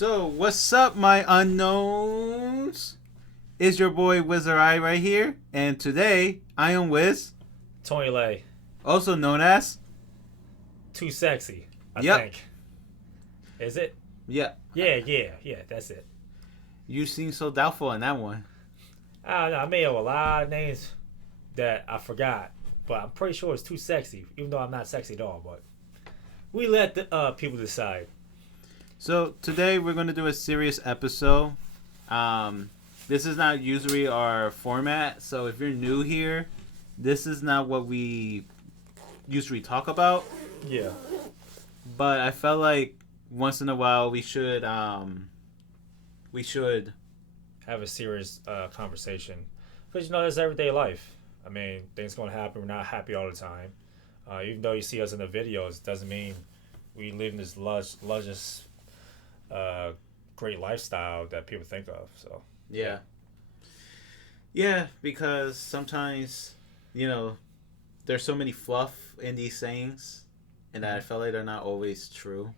So, what's up, my unknowns? It's your boy Wizard Eye right here, and today I am Wiz, Tony Lay, also known as. too sexy. I Yep. think. Is it? Yeah, Yeah. That's it. you seem so doubtful on that one. I don't know. I made up a lot of names that I forgot, but I'm pretty sure it's too sexy. Even though I'm not sexy at all, but we let the people decide. So today we're going to do a serious episode. This is not usually our format, so if you're new here, this is not what we usually talk about. Yeah. But I felt like once in a while we should Have a serious conversation, because there's everyday life. I mean, things gonna happen. We're not happy all the time. Even though you see us in the videos, doesn't mean we live in this luscious, great lifestyle that people think of. So yeah, because sometimes there's so many fluff in these sayings, and I felt like they're not always true.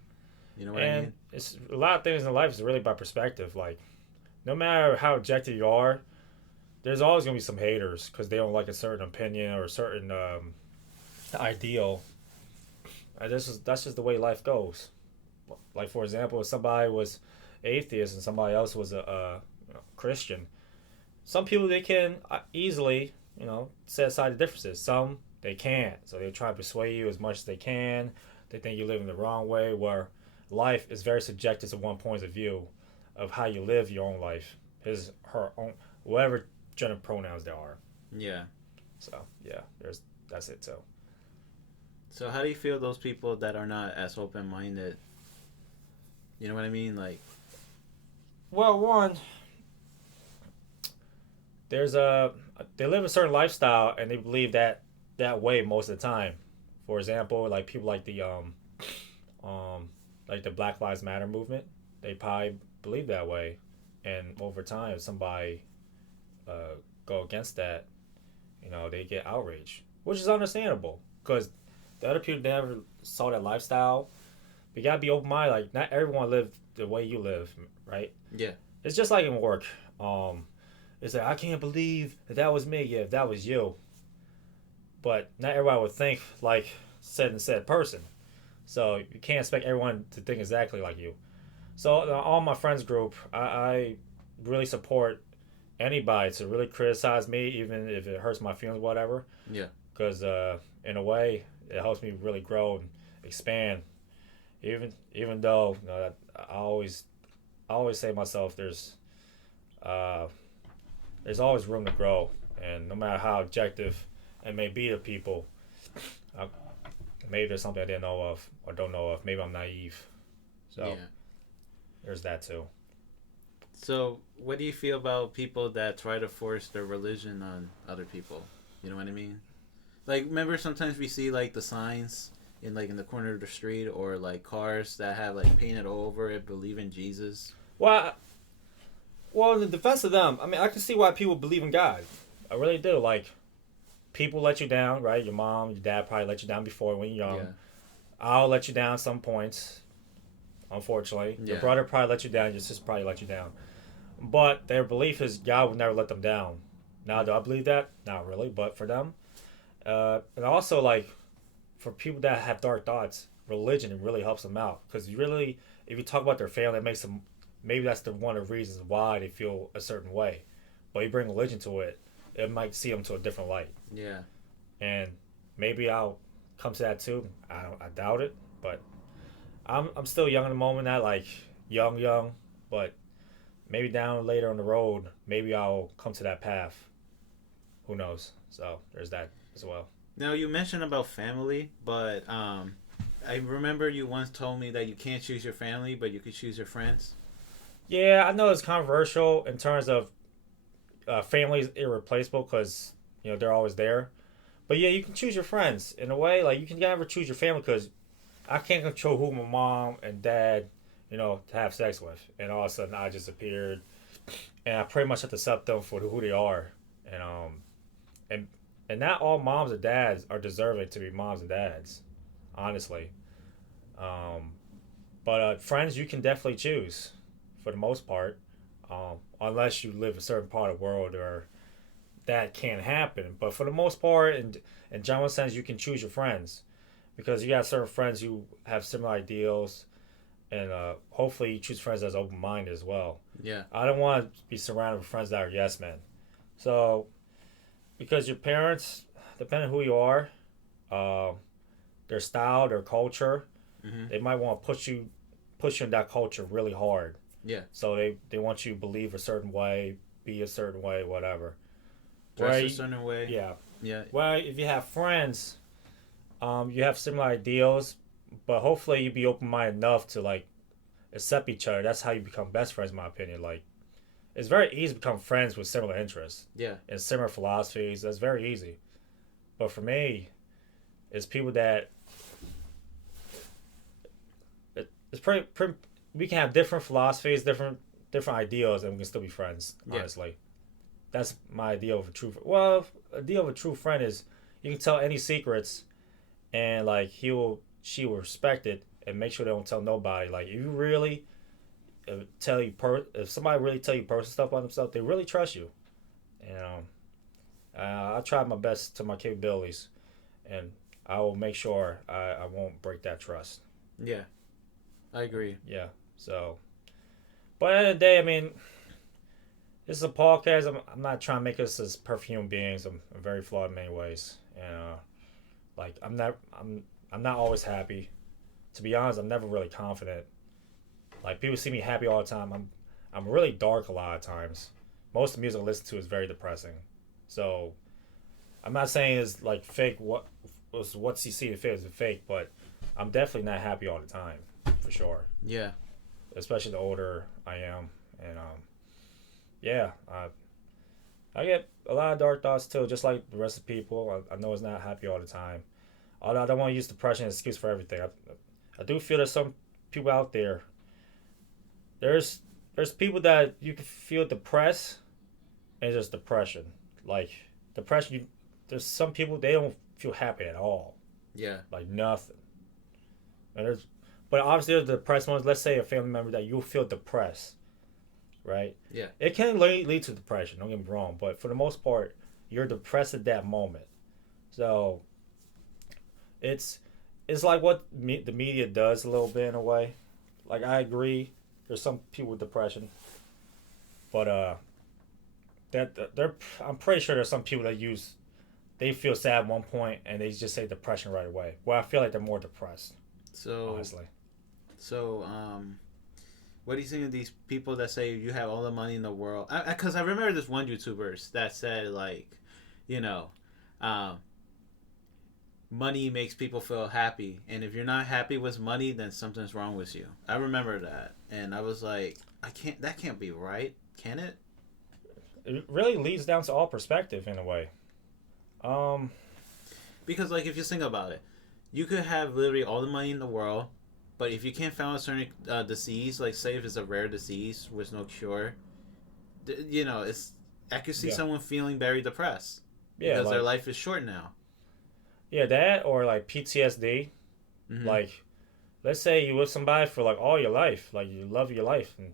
You know what I and mean? it's a lot of things in life is really about perspective. Like, no matter how objective you are, there's always gonna be some haters because they don't like a certain opinion or a certain ideal. And that's just the way life goes. Like, for example, if somebody was atheist and somebody else was a Christian, some people they can easily set aside the differences. Some they can't, so they try to persuade you as much as they can. They think you're living the wrong way. Where life is very subjective to one point of view of how you live your own life. His, her own, whatever gender pronouns there are. Yeah. So yeah, that's it too. So how do you feel those people that are not as open minded? You know what I mean? Like, Well, one, there's a they live a certain lifestyle and they believe that way most of the time. For example, like people like the Black Lives Matter movement, they probably believe that way, and over time, if somebody go against that, they get outraged, which is understandable because the other people never saw that lifestyle. But you gotta be open minded. Like, not everyone live the way you live, right? yeah, It's just like in work. It's like, I can't believe that was me. Yeah, if that was you. But not everybody would think like said person. So you can't expect everyone to think exactly like you. So all my friends group, I really support anybody to really criticize me, even if it hurts my feelings, whatever. yeah, Because in a way, it helps me really grow and expand. Even though I always say to myself, there's always room to grow, and no matter how objective it may be to people, I, maybe there's something I didn't know of or don't know of. Maybe I'm naive. So yeah. there's that too. So what do you feel about people that try to force their religion on other people? You know what I mean? Like, remember sometimes we see like the signs in the corner of the street, or like cars that have like painted all over it, believe in Jesus. Well, in the defense of them, I mean, I can see why people believe in God. I really do. Like, people let you down, right? Your mom, your dad probably let you down before when you're young. Yeah. I'll let you down some points, unfortunately. Yeah. Your brother probably let you down. Your sister probably let you down. But their belief is God will never let them down. Now, do I believe that? Not really, but for them. And also, like, for people that have dark thoughts, religion really helps them out. Because really, if you talk about their family, it makes them, maybe that's one of the reasons why they feel a certain way. But you bring religion to it, it might see them to a different light. Yeah. And maybe I'll come to that too. I doubt it, but I'm still young in the moment. Not like young, but maybe down later on the road, maybe I'll come to that path. Who knows? So there's that as well. Now you mentioned about family, but I remember you once told me that you can't choose your family, but you could choose your friends. Yeah, I know it's controversial in terms of family is irreplaceable because they're always there. But yeah, you can choose your friends in a way. Like, you can never choose your family because I can't control who my mom and dad, to have sex with. And all of a sudden, I just appeared, and I pretty much have to accept them for who they are. And and not all moms or dads are deserving to be moms and dads, honestly. But friends, you can definitely choose. for the most part, unless you live a certain part of the world where that can't happen. But for the most part, in general sense, you can choose your friends because you got certain friends who have similar ideals, and hopefully you choose friends that's open minded as well. Yeah. I don't want to be surrounded with friends that are yes men. So because your parents, depending on who you are, uh, their style, their culture, Hmm. they might want to push you in that culture really hard. Yeah. So they want you to believe a certain way, be a certain way, whatever. Dress Where a you, certain way. yeah. Yeah. Well, if you have friends, you have similar ideals, but hopefully you be open minded enough to like accept each other. That's how you become best friends, in my opinion. Like it's very easy to become friends with similar interests Yeah. and similar philosophies. That's very easy. But for me, it's people that it's pretty we can have different philosophies, different ideals, and we can still be friends. Yeah. Honestly, that's my idea of a true. Well, idea of a true friend is you can tell any secrets, and like she will respect it and make sure they don't tell nobody. Like if you really if somebody really tell you personal stuff about themselves, they really trust you. And I try my best to my capabilities, and I will make sure I won't break that trust. Yeah. I agree. Yeah. So, but at the end of the day, I mean, this is a podcast. I'm not trying to make us as perfect human beings. I'm very flawed in many ways, and like I'm not always happy. To be honest, I'm never really confident. Like people see me happy all the time. I'm really dark a lot of times. Most of the music I listen to is very depressing. So I'm not saying it's like fake. What's you see the fake is fake, but I'm definitely not happy all the time for sure. Yeah. Especially the older I am, and yeah, I get a lot of dark thoughts too, just like the rest of the people. I know it's not happy all the time. Although I don't want to use depression as an excuse for everything. I do feel there's some people out there. There's there's people that you can feel depressed and just depression. Like depression, there's some people they don't feel happy at all, Yeah. like nothing. And but obviously there's the depressed ones. Let's say a family member that you feel depressed, right? Yeah. It can lead to depression. Don't get me wrong, but for the most part, you're depressed at that moment. So it's it's like what the media does a little bit in a way. Like I agree, there's some people with depression, but that they're I'm pretty sure there's some people that use they feel sad at one point and they just say depression right away. Well, I feel like they're more depressed, So honestly. so what do you think of these people that say you have all the money in the world? Because I remember this one YouTuber that said like, you know, um, money makes people feel happy, and if you're not happy with money, then something's wrong with you. I remember that, and I was like, I can't. That can't be right, can it? It really leads down to all perspective in a way. Um, Because like if you think about it, you could have literally all the money in the world, but if you can't find a certain disease, like say if it's a rare disease with no cure, it's I could see yeah, someone feeling very depressed yeah, because their like life is short now. yeah, that or like PTSD. Hmm. Like, let's say you with somebody for like all your life, like you love your life, and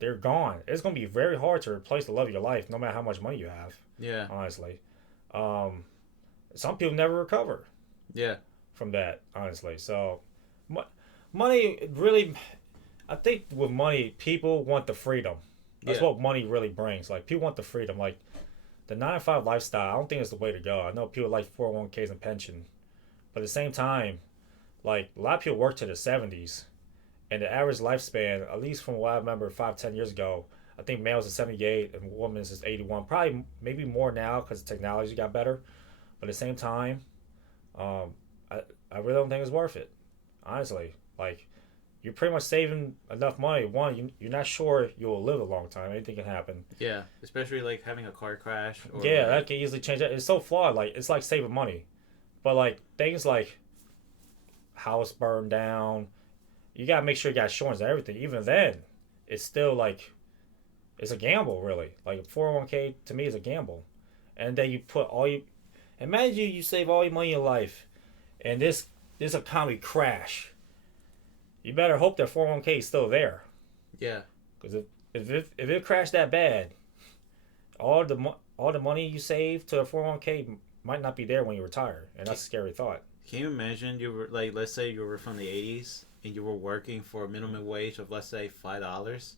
they're gone. It's gonna be very hard to replace the love of your life, no matter how much money you have. Yeah, Honestly, um, some people never recover yeah, from that. Honestly, so mo- money really, I think with money, people want the freedom. That's yeah, what money really brings. Like people want the freedom. Like the 9 to 5 lifestyle, I don't think it's the way to go. I know people like 401ks and pension, but at the same time, like a lot of people work to the 70s, and the average lifespan, at least from what I remember 5 10 years ago, I think males is 78 and women's is 81. Probably maybe more now because technology got better. But at the same time, um, I I really don't think it's worth it. Honestly, like you're pretty much saving enough money. One, you're not sure you'll live a long time. Anything can happen. yeah. Especially like having a car crash or Yeah, that like can easily change. That it's so flawed. Like it's like saving money, but like things like house burned down, you gotta make sure you got insurance and everything. Even then, it's still like it's a gamble, really. Like a 401k to me is a gamble, and then you put all you imagine you save all your money in your life, and this economy crash. You better hope that 401k is still there, yeah, Because if it crashed that bad, all the money you save to a 401k might not be there when you retire, and that's a scary thought. Can you imagine you were like, let's say you were from the '80s and you were working for a minimum wage of, let's say, $5,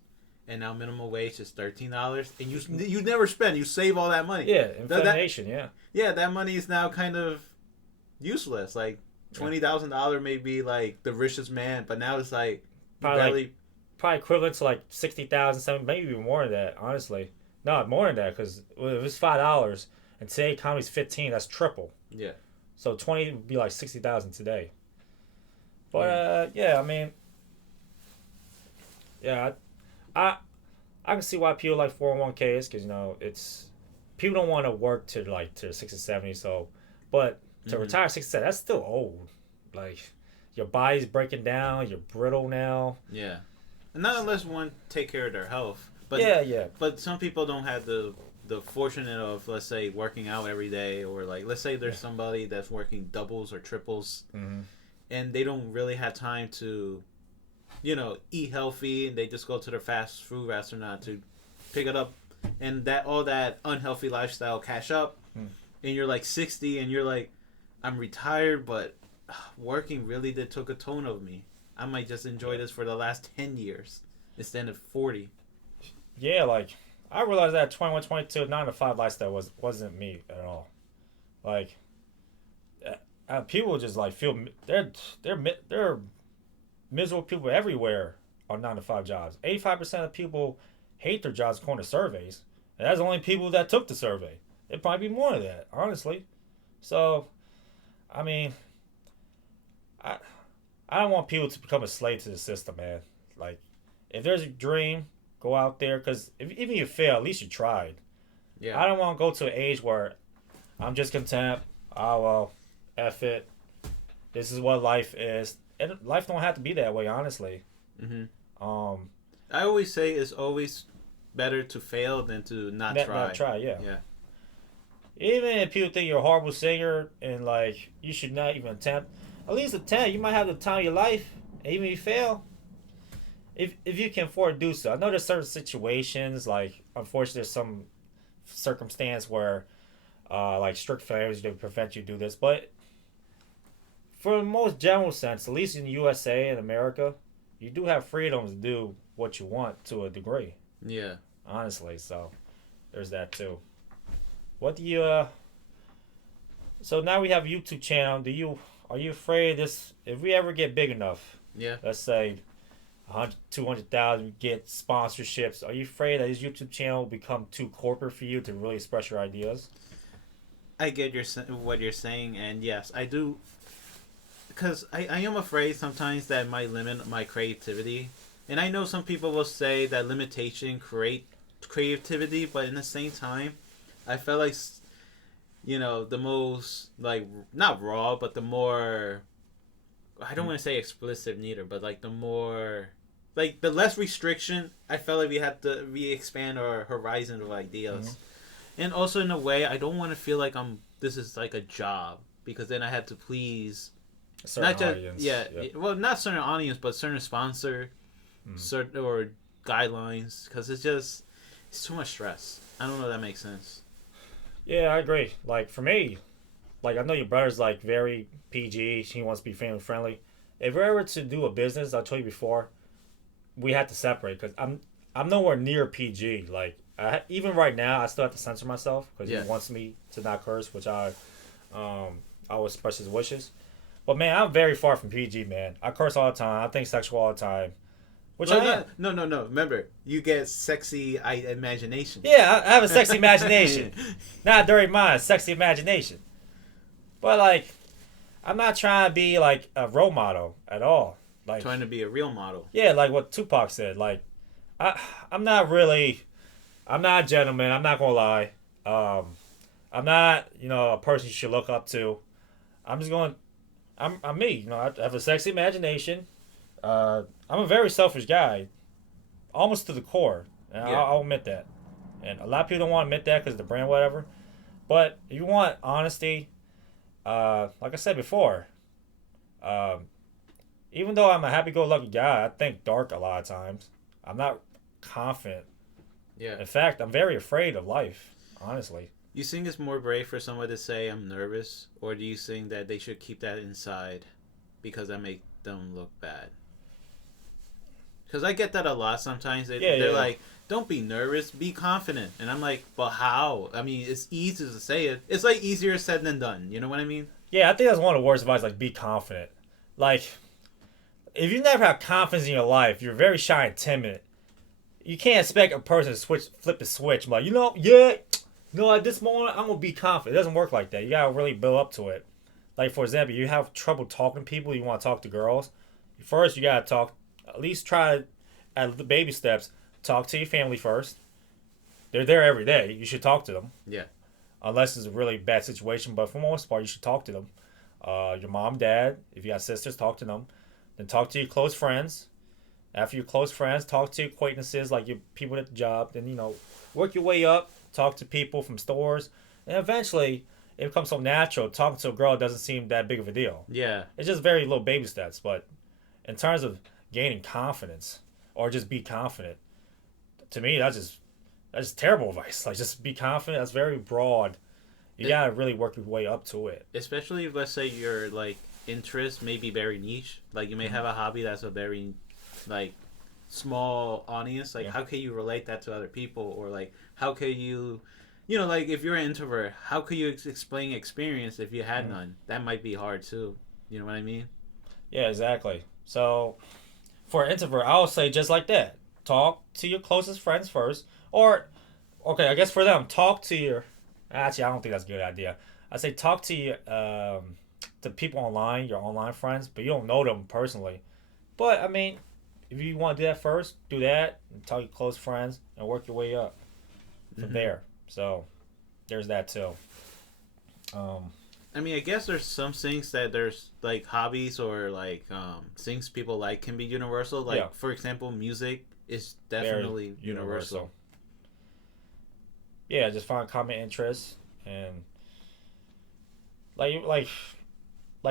and now minimum wage is $13, and you never spend, you save all that money. Yeah, inflation. Yeah, that money is now kind of useless. Like $20,000 may be like the richest man, but now it's like probably equivalent to like 60,000, maybe even more than that. Honestly, no, more than that, because if it's $5 and today economy's 15, that's triple. Yeah. So 20 would be like 60,000 today. But I mean, yeah, I can see why people like 401ks, because it's people don't want to work to 60, 70. So, but to retire 67, that's still old. Like, your body's breaking down, you're brittle now. Yeah, and not unless one take care of their health. But yeah. But some people don't have the fortunate of, let's say, working out every day, or like, let's say there's somebody that's working doubles or triples, and they don't really have time to, eat healthy, and they just go to their fast food restaurant to pick it up, and that all that unhealthy lifestyle cash up, and you're like 60, and you're like, I'm retired, but working really did took a tone of me. I might just enjoy this for the last 10 years instead of 40. Yeah, like, I realized that 21, 22, 9 to 5 lifestyle wasn't me at all. Like, people just like feel they're miserable people everywhere on 9 to 5 jobs. 85% of people hate their jobs according to surveys, and that's the only people that took the survey. It probably be more of that, honestly. So, I mean, I don't want people to become a slave to the system, man. Like, if there's a dream, go out there, because even if you fail, at least you tried. Yeah. I don't want to go to an age where I'm just content. Oh, well, F it. This is what life is. And life don't have to be that way, honestly. I always say it's always better to fail than to not try. Not try, yeah. Yeah. Even if people think you're a horrible singer and, like, you should not even attempt, at least attempt. You might have the time of your life. And even if you fail, if you can afford to do so. I know there's certain situations, like, unfortunately, there's some circumstance where, like, strict failures to prevent you to do this. But for the most general sense, at least in the USA and America, you do have freedom to do what you want to a degree. Yeah. Honestly, so there's that too. What do you? So now we have a YouTube channel. Are you afraid this? If we ever get big enough, let's say 100, 200,000, get sponsorships. Are you afraid that this YouTube channel will become too corporate for you to really express your ideas? I get what you're saying, and yes, I do. Because I am afraid sometimes that might limit my creativity. And I know some people will say that limitation create creativity, but in the same time, I felt like, the most, like, not raw, but the more, I don't want to say explicit neither, but like the more, like the less restriction, I felt like we had to expand our horizon of ideas. And also in a way, I don't want to feel like this is like a job, because then I had to please certain audience. Well, not certain audience, but certain sponsor, certain or guidelines, because it's too much stress. I don't know if that makes sense. Yeah, I agree. Like, for me, like, I know your brother's like very PG. He wants to be family friendly. If we're ever to do a business, I told you before, we have to separate, because I'm nowhere near PG. Like, even right now, I still have to censor myself because he wants me to not curse, which I always express his wishes. But man, I'm very far from PG, man. I curse all the time. I think sexual all the time. Which I am. No. Remember, you get sexy imagination. Yeah, I have a sexy imagination. Not a dirty mind, sexy imagination. But like, I'm not trying to be like a role model at all. Like, trying to be a real model. Yeah, like what Tupac said. Like, I'm not a gentleman. I'm not gonna lie. I'm not, a person you should look up to. I'm me. I have a sexy imagination. I'm a very selfish guy, almost to the core. And I'll admit that. And a lot of people don't want to admit that because of the brand, whatever. But if you want honesty, like I said before, even though I'm a happy-go-lucky guy, I think dark a lot of times. I'm not confident. Yeah. In fact, I'm very afraid of life, honestly. You think it's more brave for someone to say I'm nervous, or do you think that they should keep that inside because that make them look bad? Because I get that a lot sometimes. They're like, don't be nervous, be confident. And I'm like, but how? I mean, it's easy to say it. It's like easier said than done. You know what I mean? Yeah, I think that's one of the worst advice. Like, be confident. Like, if you never have confidence in your life, you're very shy and timid. You can't expect a person to flip the switch. I'm like, at this moment, I'm going to be confident. It doesn't work like that. You got to really build up to it. Like, for example, you have trouble talking to people, you want to talk to girls. First, you got to talk, at least try at the baby steps, talk to your family first. They're there every day. You should talk to them. Yeah. Unless it's a really bad situation, but for the most part, you should talk to them. Your mom, dad, if you got sisters, talk to them. Then talk to your close friends. After your close friends, talk to your acquaintances, like your people at the job. Then, work your way up, talk to people from stores. And eventually, it becomes so natural. Talking to a girl doesn't seem that big of a deal. Yeah. It's just very little baby steps. But in terms of gaining confidence or just be confident, to me, that's just terrible advice. Like, just be confident. That's very broad. You gotta really work your way up to it. Especially if, let's say, your like interest may be very niche. Like, you may have a hobby that's a very like small audience. Like, how can you relate that to other people? Or like, how can you, like if you're an introvert, how could you explain experience if you had none? That might be hard too. You know what I mean? Yeah, exactly. So, for an introvert, I would say just like that. Talk to your closest friends first. Or, okay, I guess for them, talk to your... Actually, I don't think that's a good idea. I say talk to your, to people online, your online friends, but you don't know them personally. But, I mean, if you want to do that first, do that. And talk to your close friends and work your way up from there. So, there's that too. I mean, I guess there's some things that there's like hobbies or like things people like can be universal. Like, for example, music is definitely very universal. Yeah, just find common interests and like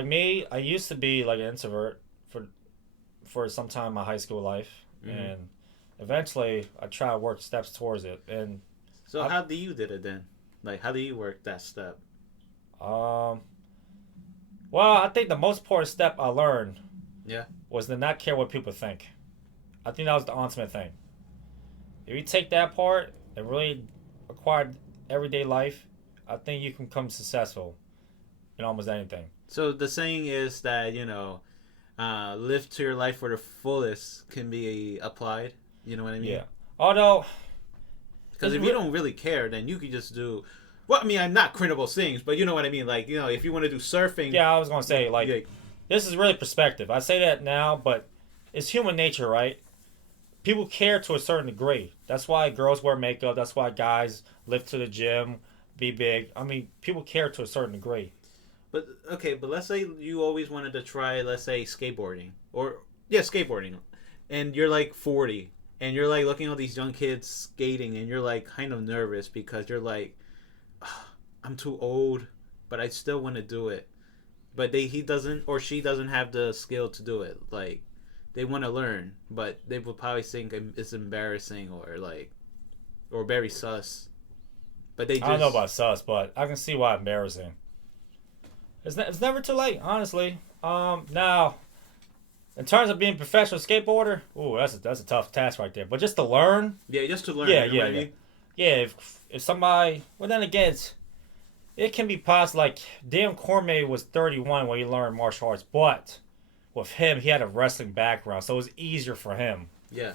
me, I used to be like an introvert for some time in my high school life, and eventually I try to work steps towards it. And so, how do you did it then? Like, how do you work that step? Well, I think the most important step I learned was to not care what people think. I think that was the ultimate thing. If you take that part and really acquire everyday life, I think you can become successful in almost anything. So the saying is that, live to your life for the fullest can be applied. You know what I mean? Yeah. Although... Because if you don't really care, then you could just do... Well, I mean, I'm not critical things, but you know what I mean? Like, if you want to do surfing... Yeah, I was going to say, this is really perspective. I say that now, but it's human nature, right? People care to a certain degree. That's why girls wear makeup. That's why guys lift to the gym, be big. I mean, people care to a certain degree. But, okay, but let's say you always wanted to try, let's say, skateboarding. Skateboarding. And you're like 40. And you're like looking at all these young kids skating. And you're like kind of nervous because you're like, I'm too old, but I still want to do it. But he doesn't or she doesn't have the skill to do it. Like, they want to learn, but they would probably think it's embarrassing or very sus. But they just... I don't know about sus, but I can see why embarrassing. It's never too late, honestly. Now, in terms of being a professional skateboarder, that's a tough task right there. But just to learn... Yeah, just to learn. Yeah, if somebody... Well, then again, it can be possible. Like, Dan Cormier was 31 when he learned martial arts, but with him, he had a wrestling background, so it was easier for him. Yeah.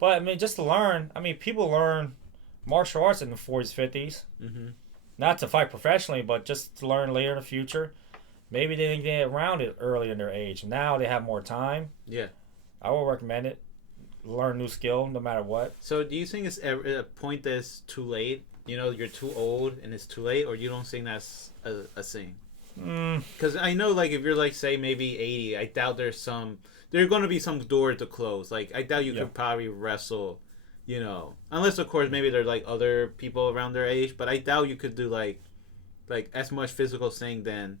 But, I mean, just to learn... I mean, people learn martial arts in the 40s, 50s. Mm-hmm. Not to fight professionally, but just to learn later in the future. Maybe they didn't get around it early in their age. Now they have more time. Yeah. I would recommend it. Learn a new skill no matter what. So do you think it's a point that's too late? You're too old and it's too late? Or you don't think that's a thing? Because I know, like, if you're, like, say, maybe 80, I doubt there's going to be some door to close. Like, I doubt you could probably wrestle... unless of course maybe there's like other people around their age, but I doubt you could do like as much physical thing than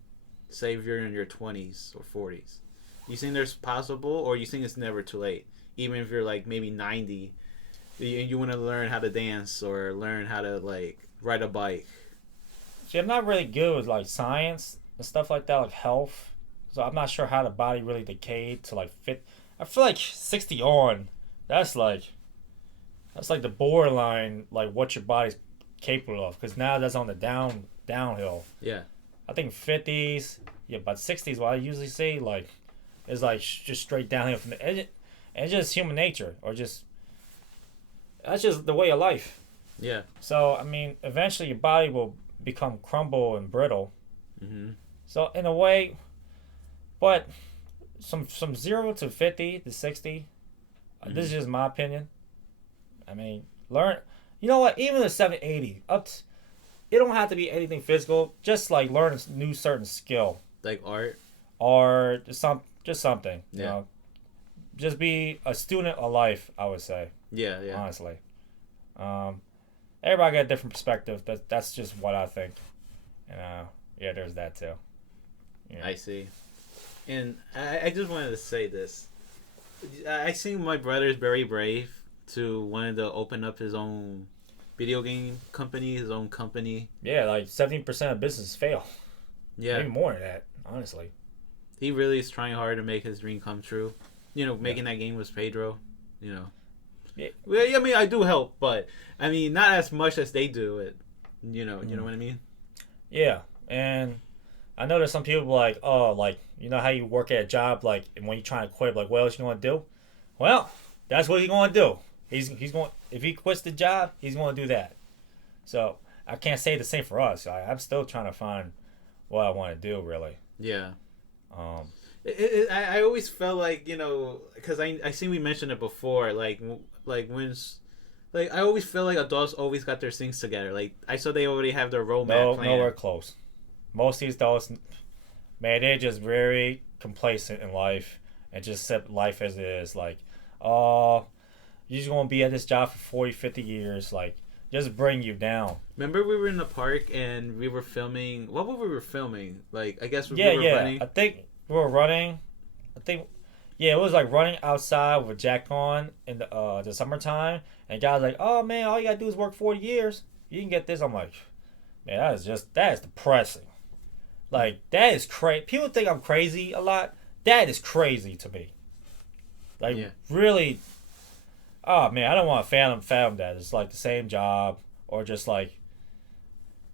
say if you're in your 20s or 40s. You think there's possible, or you think it's never too late, even if you're like maybe 90 You want to learn how to dance or learn how to like ride a bike. See, I'm not really good with like science and stuff like that, like health. So I'm not sure how the body really decayed to like fit. I feel like 60 on, that's like that's like the borderline, like what your body's capable of. Because now that's on the downhill. Yeah. I think 50s, yeah, but 60s, what I usually see, like, is like just straight downhill from the edge. And it's just human nature, or just that's just the way of life. Yeah. So I mean, eventually your body will become crumble and brittle. Mm-hmm. So in a way, but some 0 to 50 to 60. This is just my opinion. I mean, learn. You know what? Even the 780 up. It don't have to be anything physical. Just like learn a new certain skill, Like art. or just something. Yeah. You know, just be a student of life. I would say, Yeah. Yeah. honestly. Everybody got a different perspective, but that's just what I think. And yeah, there's that too. Yeah. I see. And I just wanted to say this. I think my brother is very brave to wanting to open up his own video game company, his own company. Yeah, like 70% of businesses fail. Yeah. Maybe more than that, honestly. He really is trying hard to make his dream come true. You know, making that game with Pedro. You know. Yeah. Well, I mean, I do help, but I mean, not as much as they do it. You know what I mean? Yeah, and I know there's some people like, oh, like, you know how you work at a job, like, and when you're trying to quit, like, what else you going to do? Well, that's what he's going to do. He's going, if he quits the job, he's going to do that. So I can't say the same for us. I'm still trying to find what I want to do, really. Yeah. Um, I always felt like, you know, because I seen we mentioned it before, like when's, like I always feel like adults always got their things together. Like I saw they already have their roadmap plan. nowhere close. Most of these adults, man, they're just very complacent in life and just accept life as it is. Like, oh, you're just going to be at this job for 40, 50 years. Like, just bring you down. Remember we were in the park and we were filming, what were we filming? Like, I guess we Yeah, were yeah. running. I think we were running. I think, yeah, it was like running outside with a jacket on in the summertime. And guys like, oh, man, all you got to do is work 40 years. You can get this. I'm like, man, that is depressing. Like, that is crazy. People think I'm crazy a lot. That is crazy to me. Like, Yeah. really, oh, man, I don't want to fathom that. It's like the same job or just like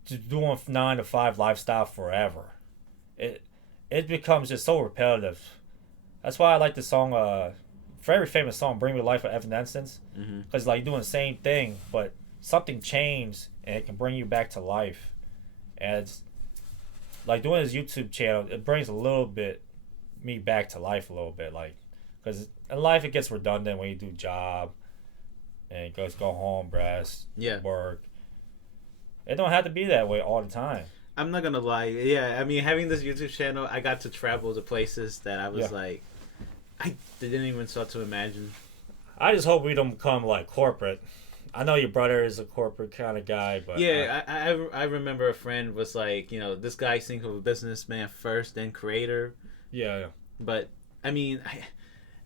just doing 9 to 5 lifestyle forever. It becomes just so repetitive. That's why I like the song, very famous song, Bring Me to Life with Evanescence. Mm-hmm. Because, like, you're doing the same thing, but something changed and it can bring you back to life. And it's like doing his YouTube channel, it brings a little bit me back to life a little bit, like, because in life it gets redundant when you do job and you go home, rest, Yeah. work. It don't have to be that way all the time. I'm not gonna lie. Yeah, I mean, having this YouTube channel, I got to travel to places that I was Yeah. like, I didn't even start to imagine. I just hope we don't become like corporate. I know your brother is a corporate kind of guy, but Yeah, I remember a friend was like, you know, this guy think of a businessman first, then creator. yeah. But I mean,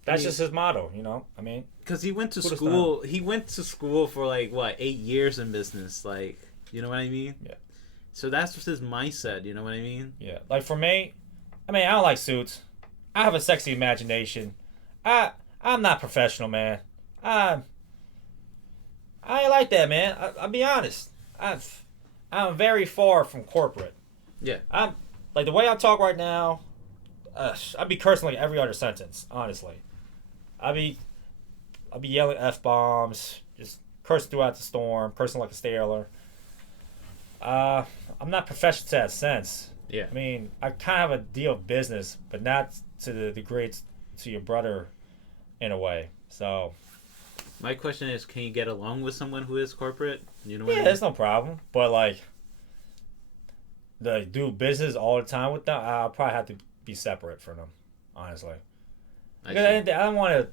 That's just his motto, you know. I mean, because he went to Who'da school. He went to school for like what 8 years in business. Like, you know what I mean? Yeah. So that's just his mindset. You know what I mean? yeah. Like for me, I mean, I don't like suits. I have a sexy imagination. I'm not professional, man. I ain't like that, man. I'll be honest. I'm very far from corporate. Yeah. I'm like the way I talk right now. I'd be cursing like every other sentence. Honestly, I'd be yelling f-bombs, just cursing throughout the storm, cursing like a sailor. I'm not professional to that sense. Yeah. I mean, I kind of have a deal of business, but not to the degree to your brother, in a way. So My question is, can you get along with someone who is corporate? You know what yeah, I mean? there's no problem. But like, do business all the time with them, I'll probably have to be separate from them, honestly. Because I don't want to,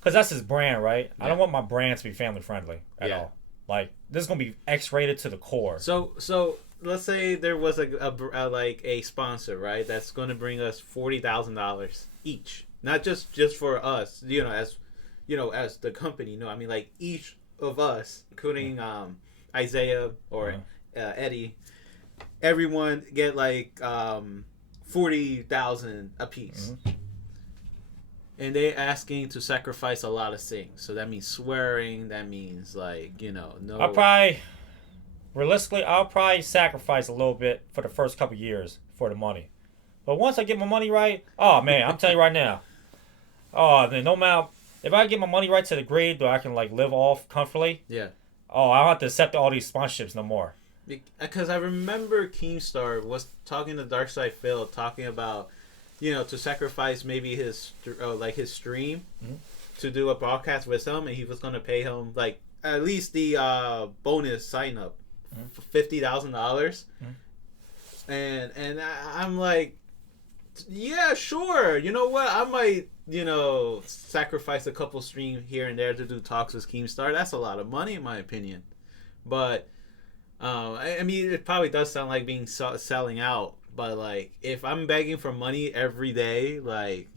because that's his brand, right? I don't Yeah. want my brand to be family friendly at Yeah. all. Like, this is gonna be X-rated to the core. So let's say there was like a sponsor, right? That's going to bring us $40,000 each, not just for us. You know, as as the company, I mean, like each of us, including Isaiah or Eddie, everyone get like 40,000 a piece. And they asking to sacrifice a lot of things. So that means swearing. That means like no. Realistically, I'll probably sacrifice a little bit for the first couple years for the money. But once I get my money right, oh man, I'm telling you right now. Oh, then no matter if I get my money right to the grade where I can like live off comfortably. Yeah. Oh, I don't have to accept all these sponsorships no more. Because I remember Keemstar was talking to Darkside Phil, talking about to sacrifice maybe his stream to do a broadcast with him, and he was going to pay him like at least the bonus sign up for $50,000. And I'm like, yeah, sure. You know what? I might sacrifice a couple streams here and there to do talks with Keemstar. That's a lot of money in my opinion, but I mean it probably does sound like being selling out. But like, if I'm begging for money every day, like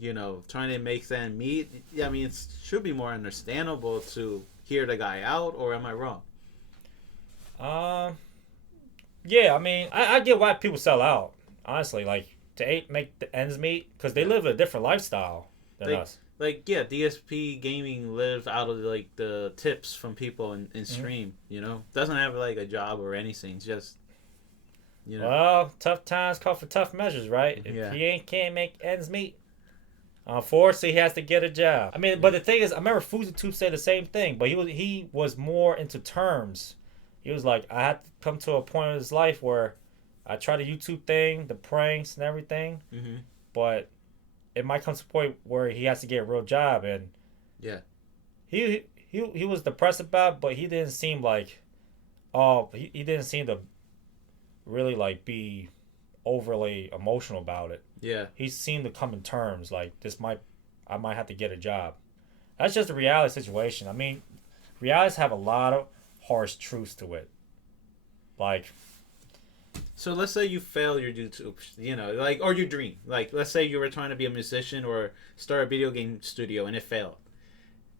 trying to make that meet, I mean, it should be more understandable to hear the guy out. Or am I wrong? Yeah. I mean, I get why people sell out. Honestly, like to make the ends meet because they live a different lifestyle than us. Like DSP Gaming lives out of like the tips from people in stream. Doesn't have like a job or anything. Just Well, tough times call for tough measures, right? If he can't make ends meet, unfortunately, he has to get a job. I mean, but the thing is, I remember FuziTube said the same thing, but he was more into terms. He was like, I had to come to a point in his life where I try the YouTube thing, the pranks and everything, but it might come to a point where he has to get a real job, and he was depressed about it, but he didn't seem like, he didn't seem to really like be overly emotional about it. Yeah. He seemed to come in terms like I might have to get a job. That's just a reality situation. I mean, realities have a lot of harsh truths to it. Like, so let's say you fail your YouTube, or your dream. Like, let's say you were trying to be a musician or start a video game studio and it failed.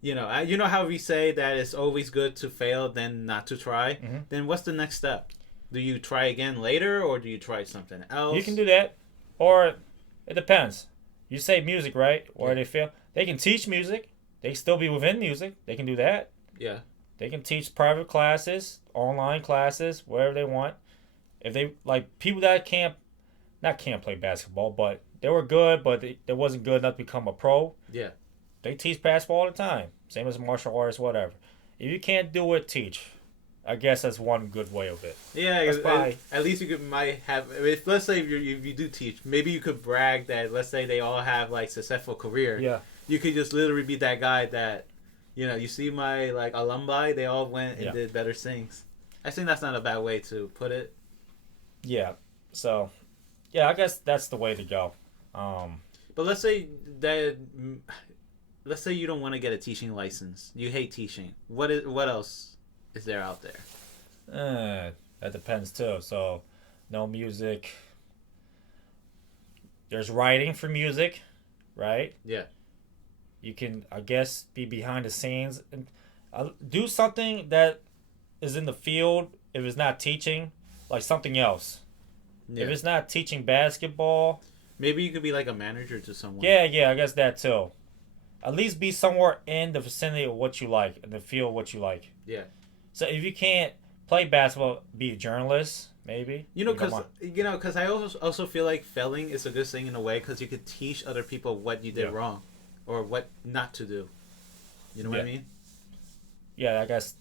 You know how we say that it's always good to fail than not to try? Then what's the next step? Do you try again later, or do you try something else? You can do that, or it depends. You say music, right? Or they fail. They can teach music. They can still be within music. They can do that. Yeah. They can teach private classes, online classes, whatever they want. If they like people that can't play basketball, but they were good, but they wasn't good enough to become a pro. Yeah. They teach basketball all the time. Same as martial arts, whatever. If you can't do it, teach. I guess that's one good way of it. Yeah, at least you might have. If let's say if you do teach, maybe you could brag that. Let's say they all have like successful career. Yeah. You could just literally be that guy that, you see my like alumni. They all went and did better things. I think that's not a bad way to put it. Yeah. So, yeah, I guess that's the way to go. But let's say you don't want to get a teaching license. You hate teaching. What else is there out there? That depends too. So, no music. There's writing for music, right? Yeah. You can, I guess, be behind the scenes and do something that is in the field. If it's not teaching, like something else. Yeah. If it's not teaching basketball, maybe you could be like a manager to someone. Yeah, I guess that too. At least be somewhere in the vicinity of what you like, in the field of what you like. Yeah. So if you can't play basketball, be a journalist, maybe. Because I also feel like failing is a good thing in a way because you could teach other people what you did wrong, or what not to do. You know what I mean? Yeah, I guess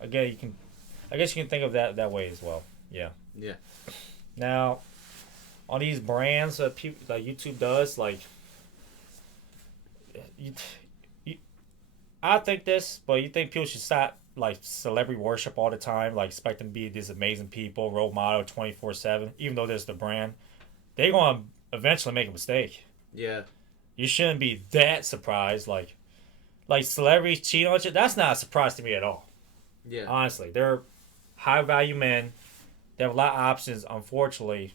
you can think of that way as well. Yeah. Yeah. Now, on these brands that YouTube does, like, I think this, but you think people should stop like celebrity worship all the time, like expect them to be these amazing people, role model 24/7, even though there's the brand. They're gonna eventually make a mistake. Yeah. You shouldn't be that surprised. Like celebrities cheat on you. That's not a surprise to me at all. Yeah. Honestly, they're high value men. They have a lot of options. Unfortunately,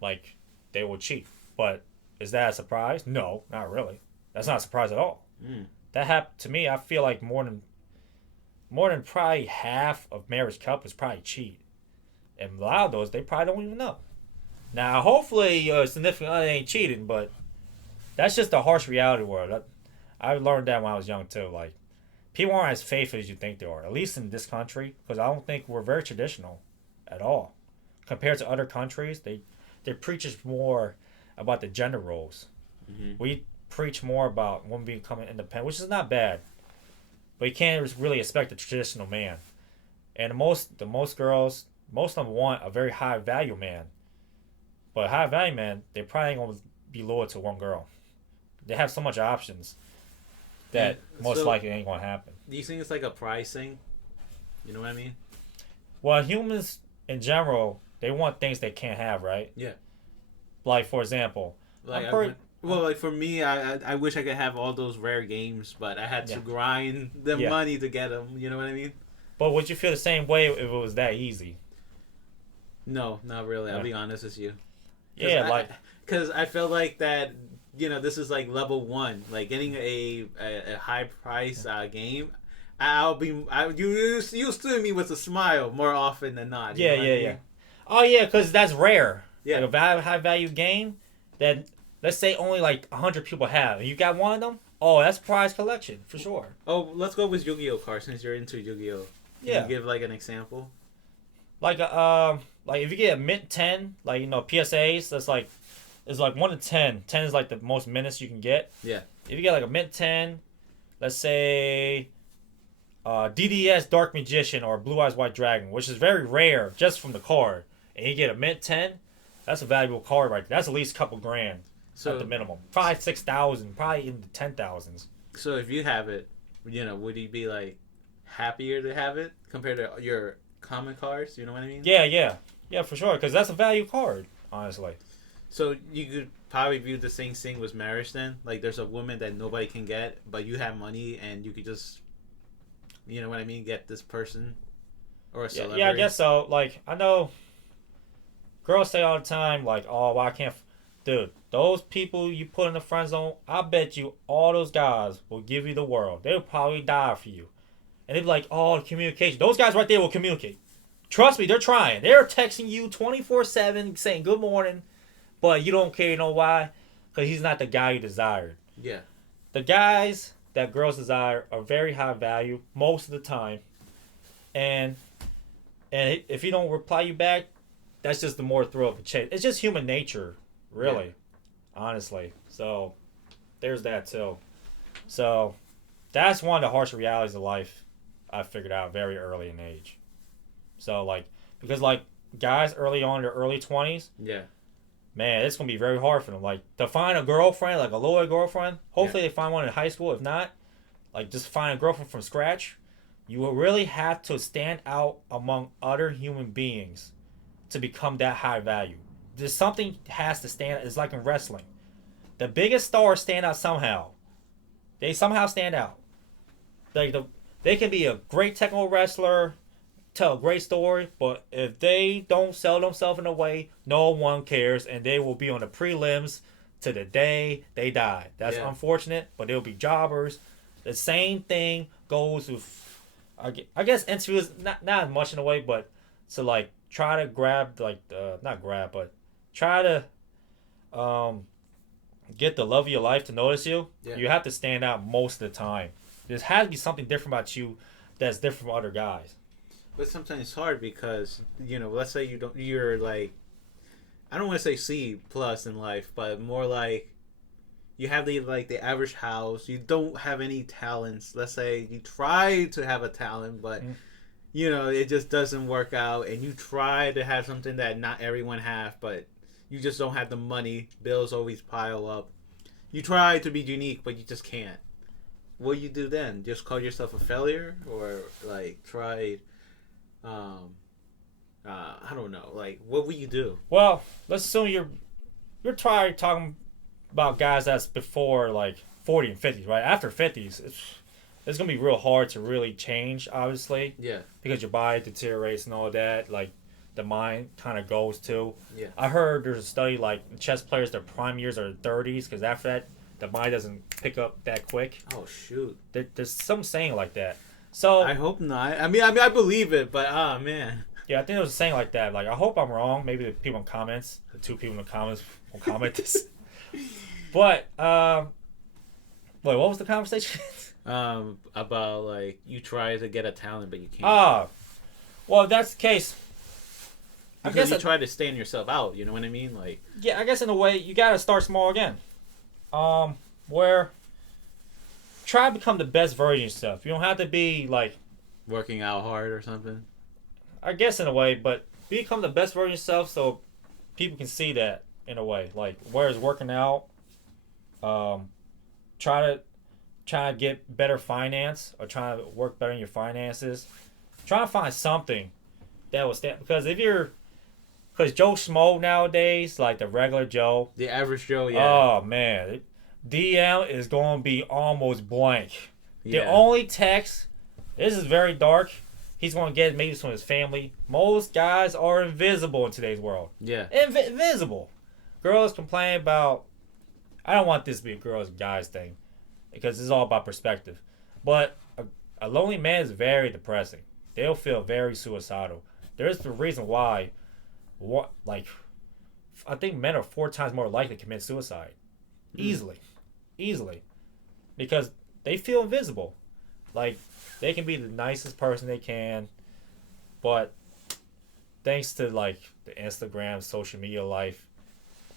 like they will cheat. But is that a surprise? No, not really. That's not a surprise at all. that happened to me. I feel like more than probably half of marriage couples probably cheat, and a lot of those they probably don't even know. Now, hopefully, your significant other ain't cheating, but that's just the harsh reality world. I learned that when I was young too. Like, people aren't as faithful as you think they are. At least in this country, because I don't think we're very traditional at all compared to other countries. They preach us more about the gender roles. We preach more about women becoming independent, which is not bad. But you can't really expect a traditional man. And the most girls, most of them want a very high value man. But a high value man, they probably ain't gonna be loyal to one girl. They have so much options that most likely ain't gonna happen. Do you think it's like a price thing? You know what I mean? Well, humans in general, they want things they can't have, right? Yeah. Like, for example, Like like for me, I wish I could have all those rare games, but I had to grind the money to get them. You know what I mean? But would you feel the same way if it was that easy? No, not really. I'll be honest with you. Yeah, because I feel like that. This is like level 1, like getting a high price game. You see me with a smile more often than not. Yeah. Oh yeah, because that's rare. Yeah, like a high value game that, let's say, only like 100 people have, and you got one of them. Oh, that's prize collection for sure. Oh, let's go with Yu-Gi-Oh cards since you're into Yu-Gi-Oh. Can you give like an example? Like if you get a mint 10, like PSAs, that's like it's like 1 to 10. 10 is like the most minutes you can get. Yeah. If you get like a mint 10, let's say DDS Dark Magician or Blue Eyes White Dragon, which is very rare just from the card, and you get a mint 10, that's a valuable card right there. That's at least a couple grand at the minimum. Probably 6,000, probably in the 10,000s. So if you have it, would you be like happier to have it compared to your common cards? You know what I mean? Yeah, for sure, because that's a value card, honestly. So you could probably view the same thing with marriage then? Like there's a woman that nobody can get, but you have money and you could just, you know what I mean, get this person or a celebrity. Yeah, I guess so. Like, I know girls say all the time, like, oh, well, I can't. Dude, those people you put in the friend zone, I bet you all those guys will give you the world. They'll probably die for you. And they'll be like, oh, communication. Those guys right there will communicate. Trust me, they're trying. They're texting you 24/7 saying good morning. But you don't care, you know why? Because he's not the guy you desired. Yeah. The guys that girls desire are very high value most of the time. And if he don't reply you back, that's just the more thrill of the chase. It's just human nature, really, honestly. So there's that too. So that's one of the harsh realities of life I figured out very early in age. So, because guys early on in their early 20s, man, it's going to be very hard for them. Like, to find a girlfriend, like a loyal girlfriend, hopefully they find one in high school. If not, just find a girlfriend from scratch. You will really have to stand out among other human beings to become that high value. There's something has to stand out. It's like in wrestling. The biggest stars stand out somehow. They somehow stand out. They can be a great technical wrestler, tell a great story, but if they don't sell themselves in a way, no one cares, and they will be on the prelims to the day they die. That's unfortunate, but they'll be jobbers. The same thing goes with, I guess, interviews, not much in a way, but to try to grab try to get the love of your life to notice you. You have to stand out most of the time. There has to be something different about you that's different from other guys. But sometimes it's hard because, let's say you're like, I don't want to say C plus in life, but more like you have the average house. You don't have any talents. Let's say you try to have a talent, but it just doesn't work out. And you try to have something that not everyone have, but you just don't have the money. Bills always pile up. You try to be unique, but you just can't. What do you do then? Just call yourself a failure, or try? I don't know. What would you do? Well, let's assume you're talking about guys that's before 40 and 50s, right? After 50s, it's gonna be real hard to really change, obviously. Yeah. Because your body deteriorates and all that. The mind kind of goes too. Yeah. I heard there's a study chess players, their prime years are 30s, because after that the mind doesn't pick up that quick. Oh shoot! There's some saying like that. So I hope not. I mean, I believe it, but man. yeah, I think there was a saying like that. Like I hope I'm wrong. Maybe the people in comments, the two people in the comments will comment this. But wait, what was the conversation? About like you try to get a talent but you can't. Well, if that's the case. Because you try to stand yourself out, you know what I mean? Like yeah, I guess in a way you gotta start small again. Where try to become the best version of yourself. You don't have to be like working out hard or something. I guess in a way, but become the best version of yourself so people can see that in a way. Like whereas working out, try to get better finance or try to work better in your finances. Try to find something that will stand because because Joe Schmo nowadays, like the regular Joe, the average Joe, yeah. Oh man, DM is going to be almost blank. Yeah. The only text, this is very dark. He's going to get maybe from his family. Most guys are invisible in today's world. Yeah, invisible. Girls complain about. I don't want this to be a girls and guys thing, because it's all about perspective. But a lonely man is very depressing. They'll feel very suicidal. There's the reason why. I think men are 4 times more likely to commit suicide. Easily. Because they feel invisible. Like, they can be the nicest person they can, but thanks to, like, the Instagram, social media life,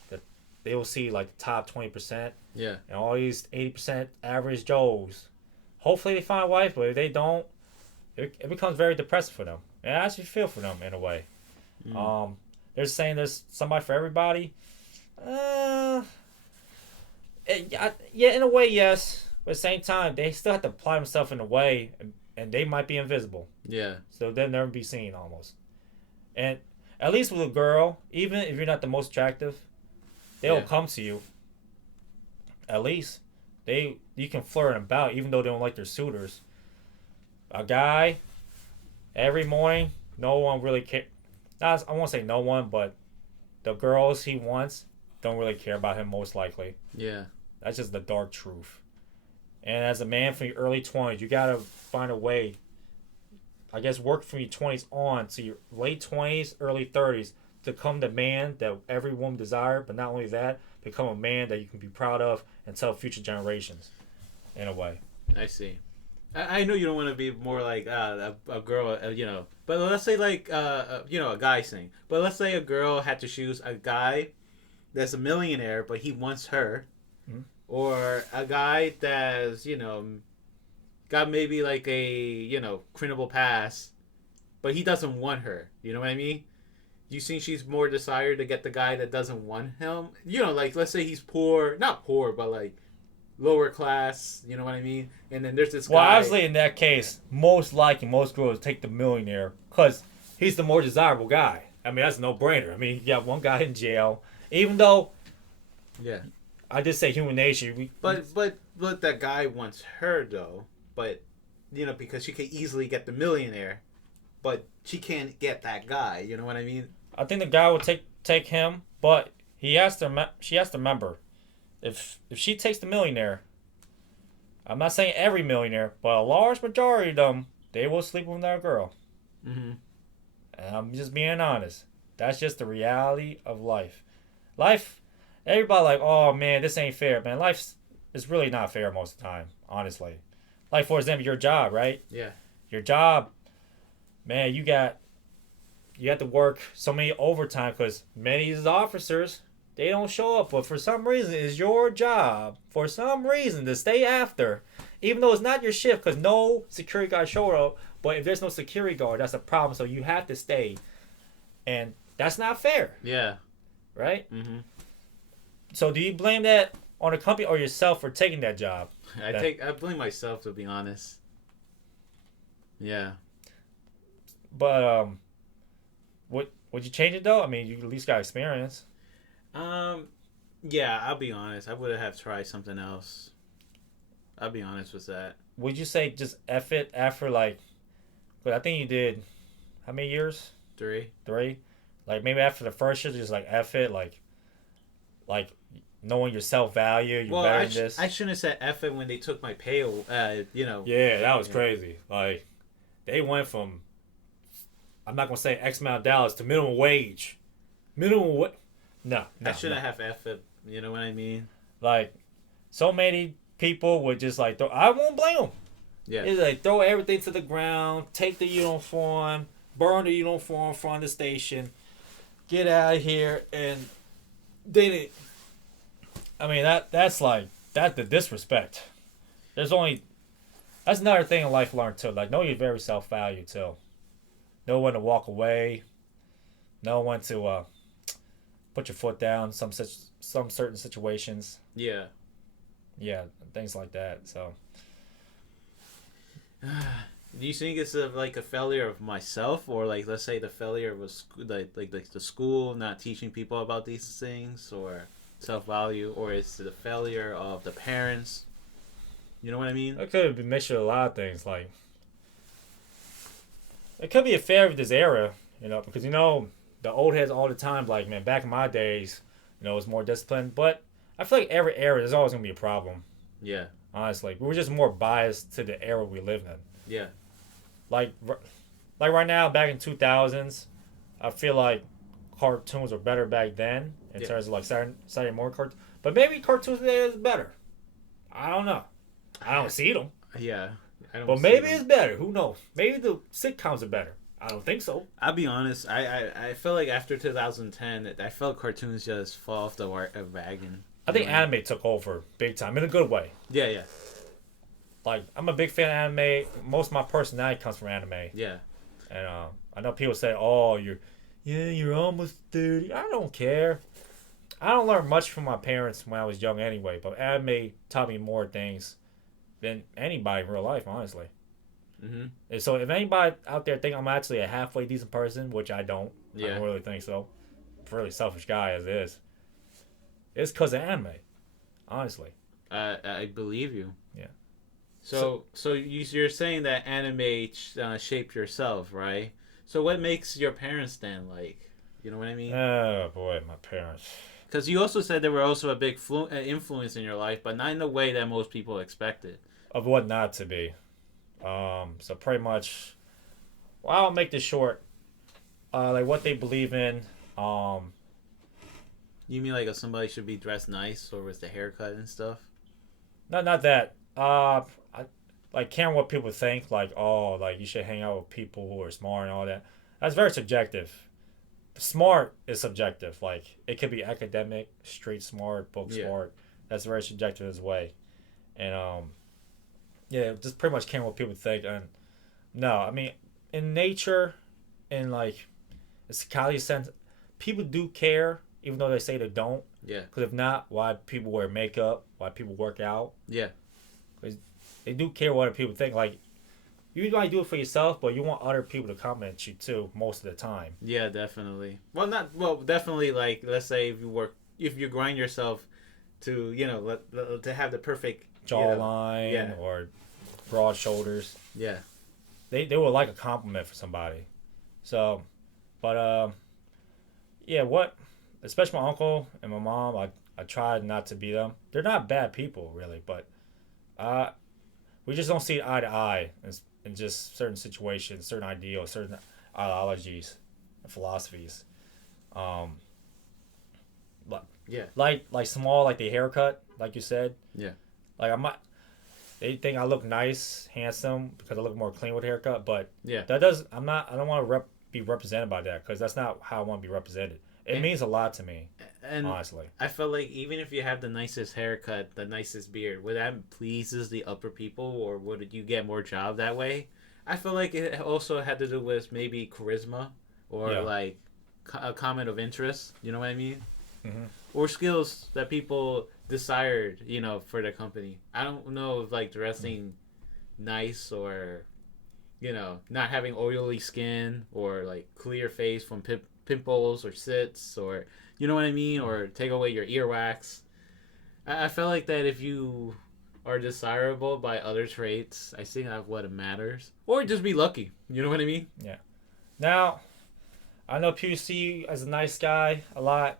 that they will see, like, the top 20%. Yeah. And all these 80% average Joes. Hopefully they find a wife, but if they don't, it becomes very depressing for them. And I actually feel for them in a way. They're saying there's somebody for everybody. Yeah, in a way, yes. But at the same time, they still have to apply themselves in a way, and they might be invisible. Yeah. So they'll never be seen, almost. And at least with a girl, even if you're not the most attractive, they'll come to you. At least. You can flirt about, even though they don't like their suitors. A guy, every morning, no one really cares. I won't say no one, but the girls he wants don't really care about him most likely. Yeah. That's just the dark truth. And as a man from your early 20s, you got to find a way, I guess, work from your 20s on to your late 20s, early 30s to become the man that every woman desires, but not only that, become a man that you can be proud of and tell future generations in a way. I see. I know you don't want to be more like a girl, but let's say like a guy thing. But let's say a girl had to choose a guy that's a millionaire, but he wants her, or a guy that's got maybe like a criminal past, but he doesn't want her. You know what I mean? You think she's more desired to get the guy that doesn't want him? Like let's say he's poor, not poor, but like lower class, you know what I mean? And then there's this guy. Well, obviously in that case, most girls take the millionaire because he's the more desirable guy. I mean, that's a no-brainer. I mean, you got one guy in jail, even though. Yeah. I did say human nature. But that guy wants her though. But because she could easily get the millionaire, but she can't get that guy. You know what I mean? I think the guy will take him, but she has to remember. If she takes the millionaire, I'm not saying every millionaire, but a large majority of them, they will sleep with that girl. Mm-hmm. And I'm just being honest. That's just the reality of life. Life, everybody like, oh man, this ain't fair, man. Life is really not fair most of the time, honestly. Like, for example, your job, right? Yeah. Your job, man, you have to work so many overtime because many of these officers, they don't show up, but for some reason, it's your job, for some reason, to stay after. Even though it's not your shift, because no security guard showed up, but if there's no security guard, that's a problem, so you have to stay. And that's not fair. Yeah. Right? Mm-hmm. So do you blame that on the company or yourself for taking that job? I blame myself, to be honest. Yeah. But, would you change it, though? I mean, you at least got experience. Yeah, I'll be honest. I would have tried something else. I'll be honest with that. Would you say just F it after, like, but I think you did, how many years? 3. Like, maybe after the first year, just, like, F it, like, knowing your self value. You're Well, better than this. I shouldn't have said F it when they took my pay. You know. Yeah, that was Yeah. crazy. Like, they went from, I'm not gonna say X amount of dollars to minimum wage. Minimum wage. No, I no, shouldn't no. have F it. You know what I mean? Like, so many people would just like throw. I won't blame them. Yeah. It's like throw everything to the ground, take the uniform, burn the uniform in front of the station, get out of here, and they. I mean that's like the disrespect. There's only that's another thing in life to learn too. Like know your very self value too. Know when to walk away. Know when to put your foot down. Some certain situations. Yeah. Yeah, things like that. So. Do you think it's like a failure of myself, or like let's say the failure was like the school not teaching people about these things, or self value, or is it the failure of the parents? You know what I mean? It could be a mixture of a lot of things. Like, it could be a failure of this era, because the old heads all the time. Like, man, back in my days, it was more disciplined. But I feel like every era there's always gonna be a problem. Yeah. Honestly, we were just more biased to the era we live in. Yeah. Like right now, back in 2000s, I feel like cartoons were better back then in terms of like Saturday morning cartoons. But maybe cartoons today is better. I don't know. I don't see them. Yeah. I don't. But see maybe them. it's better. Who knows? Maybe the sitcoms are better. I don't think so. I'll be honest. I feel like after 2010, I felt cartoons just fall off the wagon. I think anime took over big time in a good way. Yeah. Yeah. Like, I'm a big fan of anime. Most of my personality comes from anime. Yeah. And I know people say, "Oh, you're almost 30." I don't care. I don't learn much from my parents when I was young anyway. But anime taught me more things than anybody in real life, honestly. Mm-hmm. And so if anybody out there think I'm actually a halfway decent person, which I don't, I don't really think so. I'm a really selfish guy as is. It's because of anime, honestly. I believe you. Yeah. So you're saying that anime shaped yourself, right? So what makes your parents then like? You know what I mean? Oh boy, my parents. Because you also said they were also a big influence in your life, but not in the way that most people expected. Of what not to be. So pretty much, well, I'll make this short. Like what they believe in. You mean like if somebody should be dressed nice or with the haircut and stuff? Not that. Like caring what people think. Like, oh, like you should hang out with people who are smart and all that. That's very subjective. Smart is subjective. Like it could be academic, street smart, book smart. That's very subjective as way. And yeah, just pretty much caring what people think. And no, I mean, in nature, in like a psychology sense, people do care, even though they say they don't. Yeah. Because if not, why people wear makeup? Why people work out? Yeah. Because they do care what other people think. Like, you might do it for yourself, but you want other people to compliment you too most of the time. Yeah, definitely. Well, definitely. Like, let's say if you grind yourself to, to have the perfect jawline or broad shoulders. Yeah. They would like a compliment for somebody. So, but yeah, especially my uncle and my mom, I tried not to be them. They're not bad people, really, but we just don't see eye to eye in just certain situations, certain ideals, certain ideologies and philosophies. Like small, like the haircut, like you said. Yeah. Like they think I look nice, handsome because I look more clean with a haircut, but yeah, I don't want to be represented by that because that's not how I want to be represented. It means a lot to me, and honestly. I feel like even if you have the nicest haircut, the nicest beard, would that pleases the upper people, or would you get more job that way? I feel like it also had to do with maybe charisma or like a comment of interest. You know what I mean? Mm-hmm. Or skills that people desired, for the company. I don't know if like dressing nice or, not having oily skin or like clear face from pimples or sits or, you know what I mean? Or take away your earwax. I feel like that if you are desirable by other traits, I think that's what it matters. Or just be lucky. You know what I mean? Yeah. Now, I know people see you as a nice guy a lot.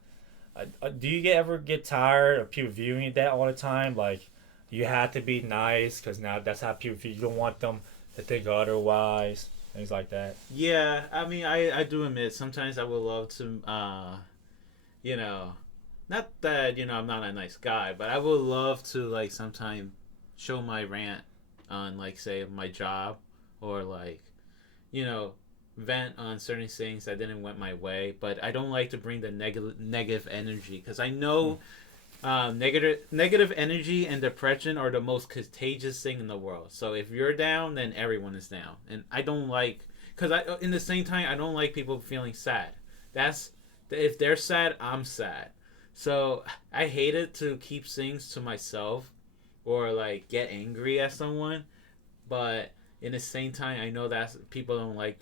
Do you ever get tired of people viewing that all the time? Like, you have to be nice because now that's how people feel. You don't want them to think otherwise. Things like that. Yeah, I mean, I do admit sometimes I would love to, you know, not that I'm not a nice guy, but I would love to like sometimes show my rant on like say my job or like you know vent on certain things that didn't went my way. But I don't like to bring the negative energy because I know negative energy and depression are the most contagious thing in the world. So if you're down, then everyone is down, and I don't like because I in the same time I don't like people feeling sad. That's if they're sad, I'm sad. So I hated to keep things to myself or like get angry at someone, but in the same time I know that people don't like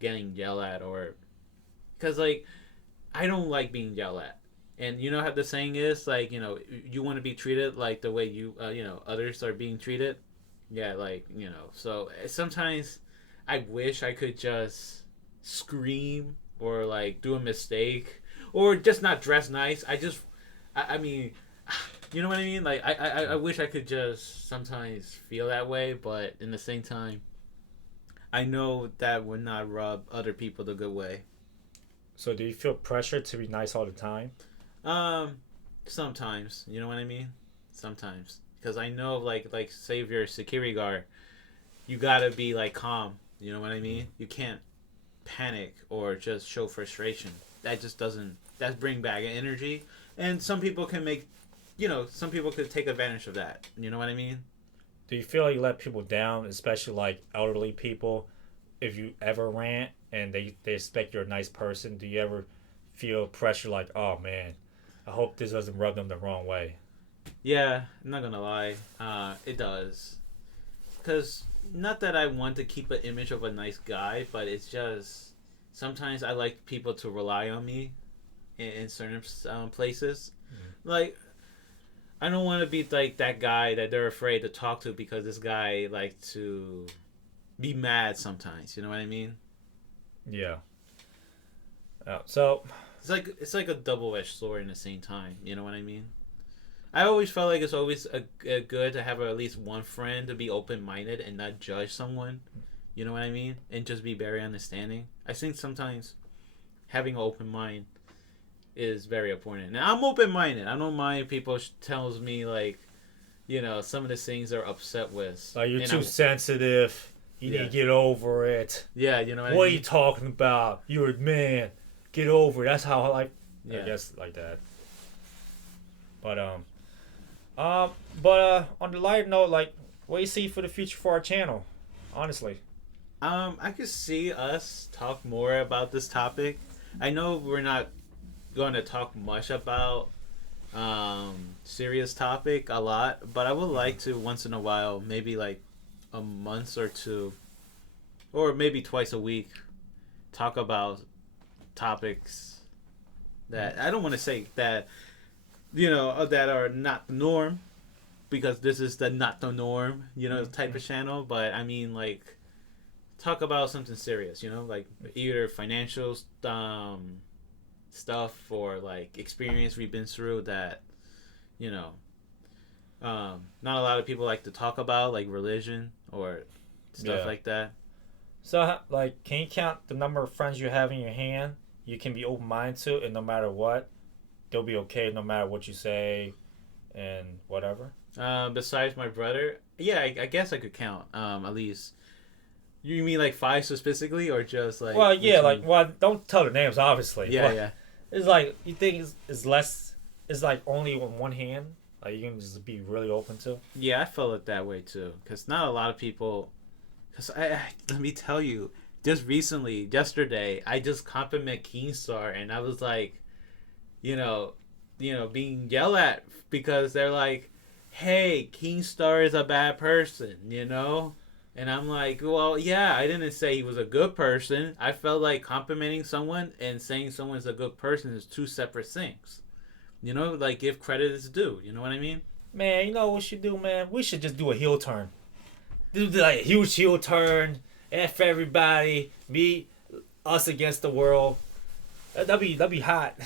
getting yelled at or because like I don't like being yelled at. And you know how the saying is, like, you want to be treated like the way others are being treated. Yeah, like, so sometimes I wish I could just scream or like do a mistake or just not dress nice. I mean, you know what I mean? Like, I wish I could just sometimes feel that way, but in the same time, I know that would not rub other people the good way. So do you feel pressure to be nice all the time? Sometimes, you know what I mean? Sometimes, because I know, like, say if you're a security guard, you gotta be like calm. You know what I mean? You can't panic or just show frustration. That just doesn't. That's bring back energy, and some people can make, some people could take advantage of that. You know what I mean? Do you feel like you let people down, especially like elderly people, if you ever rant and they expect you're a nice person? Do you ever feel pressure like, oh man, I hope this doesn't rub them the wrong way? Yeah, I'm not gonna lie. It does. Cause not that I want to keep an image of a nice guy, but it's just sometimes I like people to rely on me in certain places. Mm-hmm. Like I don't want to be like that guy that they're afraid to talk to because this guy like to be mad sometimes. You know what I mean? Yeah. So it's like a double-edged sword in the same time. You know what I mean? I always felt like it's always a good to have at least one friend to be open-minded and not judge someone. You know what I mean? And just be very understanding. I think sometimes having an open mind is very important. Now, I'm open-minded. I don't mind if people tells me, like, some of the things they're upset with. Like, you're too sensitive. You need to get over it. Yeah, you know what I mean? What are you talking about? You're a man. Get over it. That's how I guess like that. But on the lighter note, like, what do you see for the future for our channel? Honestly. I could see us talk more about this topic. I know we're not going to talk much about serious topic a lot, but I would like to once in a while, maybe like a month or two, or maybe twice a week, talk about topics that I don't want to say that that are not the norm, because this is the not the norm type of channel, but I mean like talk about something serious, like either financial stuff or like experience we've been through that not a lot of people like to talk about, like religion or stuff like that. So like, can you count the number of friends you have in your hand you can be open-minded to, and no matter what they'll be okay no matter what you say and whatever? Besides my brother, yeah, I guess I could count at least. You mean like 5 specifically, or just like? Well, yeah, don't tell the names, obviously. Yeah, yeah. It's like, you think it's less. It's like only on one hand. Like you can just be really open to. Yeah, I felt it that way too. Cause not a lot of people. Cause let me tell you, just recently, yesterday, I just compliment Keemstar, and I was like, being yelled at because they're like, "Hey, Keemstar is a bad person," And I'm like, well, yeah, I didn't say he was a good person. I felt like complimenting someone and saying someone's a good person is two separate things. Like give credit is due. You know what I mean? Man, you know what we should do, man? We should just do a heel turn. Do like a huge heel turn. F everybody. Be us against the world. That'd be hot.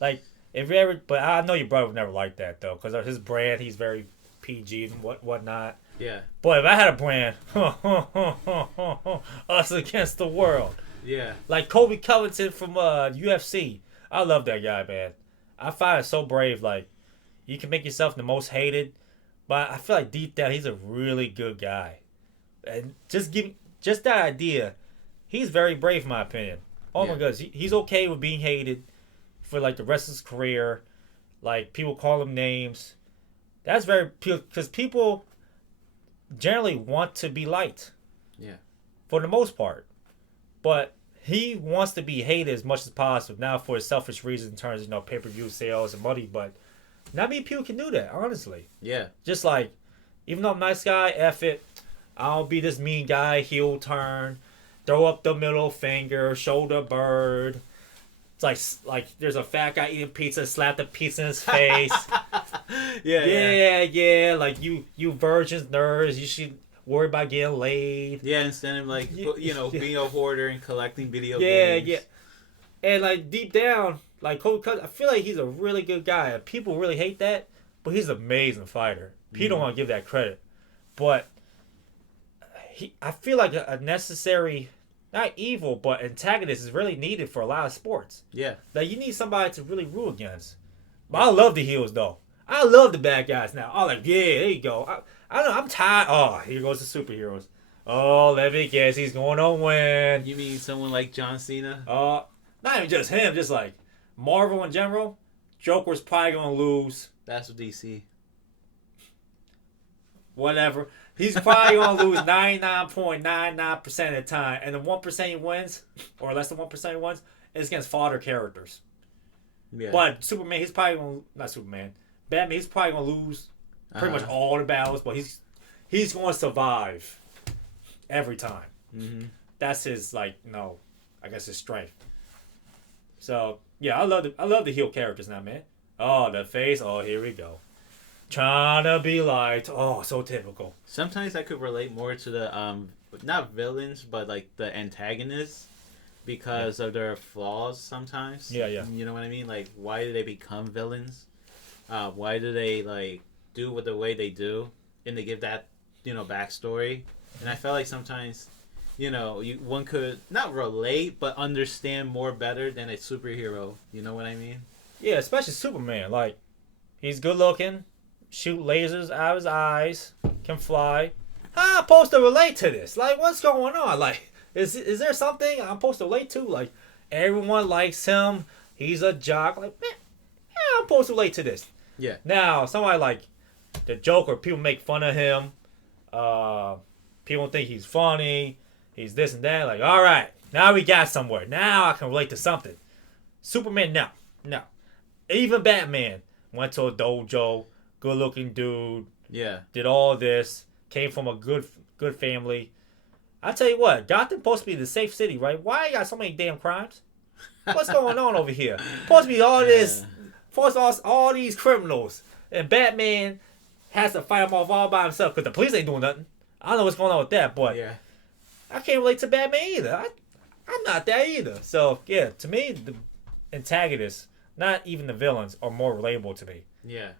Like, If you ever, but I know your brother would never like that though, because of his brand. He's very PG and whatnot. Yeah. But if I had a brand, us against the world. Yeah. Like Kobe Covington from UFC. I love that guy, man. I find it so brave. Like, you can make yourself the most hated, but I feel like deep down he's a really good guy. And just that idea, he's very brave in my opinion. Oh my goodness, he's okay with being hated for like the rest of his career. Like, people call him names. That's very, because people generally want to be liked. Yeah. For the most part. But he wants to be hated as much as possible now for his selfish reasons in terms of, pay-per-view sales and money. But not many people can do that, honestly. Yeah. Just like, even though I'm a nice guy, F it. I'll be this mean guy, heel turn, throw up the middle finger, shoulder bird. It's like there's a fat guy eating pizza, slap the pizza in his face. Yeah. Like, you virgins, nerds, you should worry about getting laid. Yeah, instead of like, being a hoarder and collecting video games. Yeah. And like, deep down, like, Kobe Covington, I feel like he's a really good guy. People really hate that, but he's an amazing fighter. People don't want to give that credit. But I feel like a necessary, not evil, but antagonist is really needed for a lot of sports. Yeah. Like, you need somebody to really root against. But I love the heels, though. I love the bad guys now. I'm like, yeah, there you go. I don't know, I'm tired. Oh, here goes the superheroes. Oh, let me guess, he's going to win. You mean someone like John Cena? Not even just him, just like Marvel in general. Joker's probably going to lose. That's DC. Whatever. He's probably going to lose 99.99% of the time. And the 1% he wins, or less than 1% he wins, is against fodder characters. Yeah. But Superman, he's probably going to... Not Superman. Batman, he's probably going to lose pretty much all the battles, but he's going to survive every time. Mm-hmm. That's his, I guess his strength. So, yeah, I love the heel characters now, man. Oh, the face. Oh, here we go. Trying to be liked. Oh, so typical. Sometimes I could relate more to the not villains, but like the antagonists because of their flaws sometimes. Yeah. You know what I mean? Like, why do they become villains? Why do they like do the way they do? And they give that, backstory. And I felt like sometimes, one could not relate, but understand more better than a superhero. You know what I mean? Yeah, especially Superman. Like, he's good looking. Shoot lasers out of his eyes, can fly. How am I supposed to relate to this? Like, what's going on? Like, is there something I'm supposed to relate to? Like, everyone likes him. He's a jock. Like, man, how am I supposed to relate to this? Yeah. Now, somebody like the Joker, people make fun of him. People think he's funny. He's this and that. Like, all right, now we got somewhere. Now I can relate to something. Superman, no. Even Batman went to a dojo. Good looking dude. Yeah. Did all this. Came from a good family. I tell you what, Gotham supposed to be the safe city, right? Why you got so many damn crimes? What's going on over here? Supposed to be all this, all these criminals, and Batman has to fight them off all by himself because the police ain't doing nothing. I don't know what's going on with that, but yeah. I can't relate to Batman either. I'm not that either. So yeah, to me, the antagonists, not even the villains, are more relatable to me. Yeah.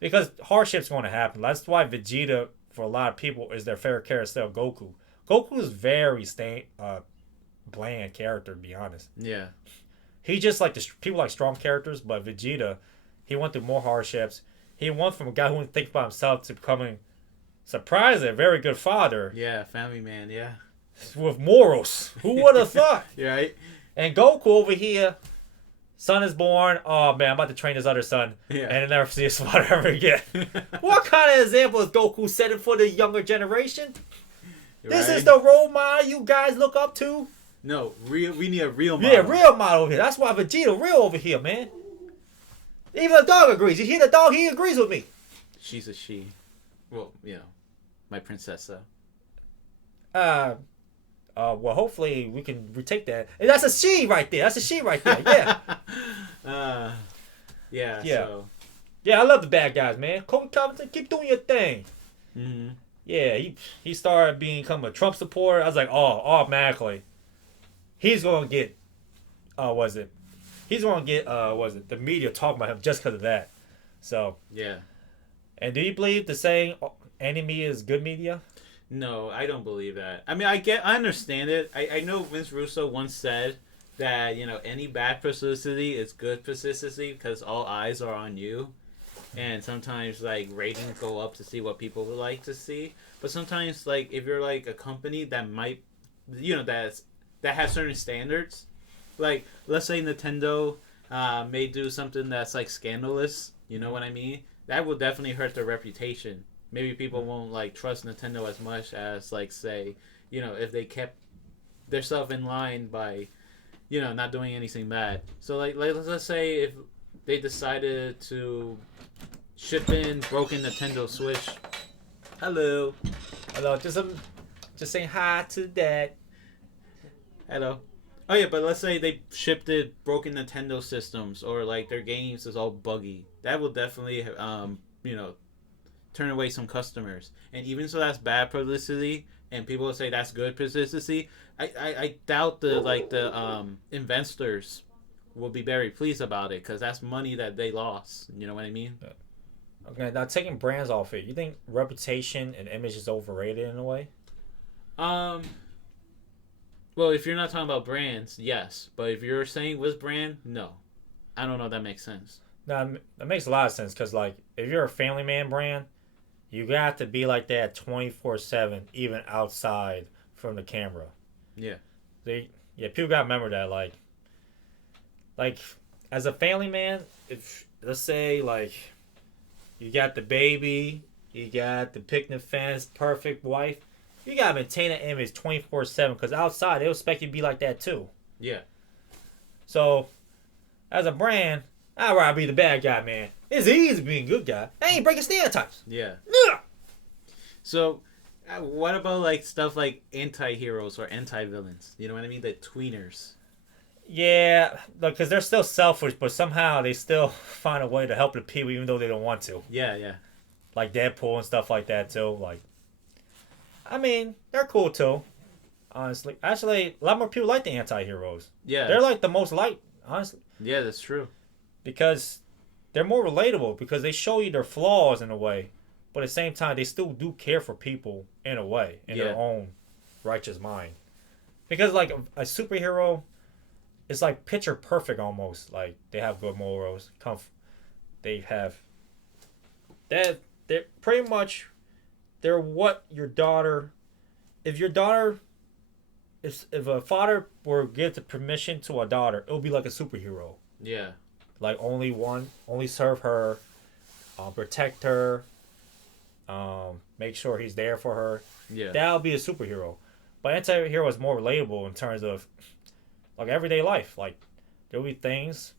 Because hardship's going to happen. That's why Vegeta, for a lot of people, is their favorite character instead of Goku. Goku is very bland character, to be honest. Yeah. He just people like strong characters, but Vegeta, he went through more hardships. He went from a guy who wouldn't think about himself to becoming, surprisingly, a very good father. Yeah, family man, yeah. With morals. Who would have thought? Right? And Goku over here, son is born. Oh man, I'm about to train his other son, and I'll never see his father ever again. What kind of example is Goku setting for the younger generation? Right? This is the role model you guys look up to. No, we need a real model. Yeah, real model over here. That's why Vegeta real over here, man. Even the dog agrees. You hear the dog? He agrees with me. She's a she. Well, my princessa. Well, hopefully we can retake that. And that's a she right there. Yeah. Yeah. So. Yeah, I love the bad guys, man. Kobe Covington, keep doing your thing. Mm-hmm. Yeah, he started becoming a Trump supporter. I was like, automatically, he's gonna get, he's gonna get was it the media talking about him just because of that. So Yeah. and do you believe the saying any media is good media? No, I don't believe that. I mean, I understand it. I know Vince Russo once said that, any bad publicity is good publicity because all eyes are on you. And sometimes, like, ratings go up to see what people would like to see. But sometimes, like, if you're, like, a company that might, that has certain standards, like, let's say Nintendo may do something that's, like, scandalous, you know what I mean? That will definitely hurt their reputation. Maybe people won't, like, trust Nintendo as much as, like, say, if they kept their stuff in line by, not doing anything bad. So, like let's say if they decided to ship in broken Nintendo Switch. Hello. Hello, just saying hi to Dad. Hello. Oh yeah, but let's say they shipped it broken Nintendo systems or like their games is all buggy. That will definitely turn away some customers. And even so that's bad publicity and people will say that's good publicity, I doubt the investors will be very pleased about it because that's money that they lost. You know what I mean? Okay, now taking brands off it, you think reputation and image is overrated in a way? Well, if you're not talking about brands, yes. But if you're saying which brand, no. I don't know if that makes sense. Now, that makes a lot of sense because, like, if you're a Family Man brand, you got to be like that 24/7, even outside from the camera. Yeah. People got to remember that. Like, as a Family Man, if, let's say, like, you got the baby, you got the picnic fence, perfect wife, you got to maintain an image 24/7 because outside, they'll expect you to be like that too. Yeah. So, as a brand, I'd rather be the bad guy, man. It's easy being a good guy. I ain't breaking stereotypes. Yeah. So, what about like stuff like anti-heroes or anti-villains? You know what I mean? The tweeners. Yeah, because they're still selfish, but somehow they still find a way to help the people even though they don't want to. Yeah, yeah. Like Deadpool and stuff like that too. Like, I mean, they're cool too. Honestly, actually, a lot more people like the anti-heroes. Yeah. They're like the most liked, honestly. Yeah, that's true. Because they're more relatable because they show you their flaws in a way, but at the same time they still do care for people in a way in their own righteous mind. Because like a superhero, it's like picture perfect almost. Like they have good morals, they have that. They're pretty much they're what your daughter. If your daughter, if a father were to give the permission to a daughter, it would be like a superhero. Yeah. Like only serve her, protect her, make sure he's there for her. Yeah. That'll be a superhero. But anti-hero is more relatable in terms of like everyday life. Like there'll be things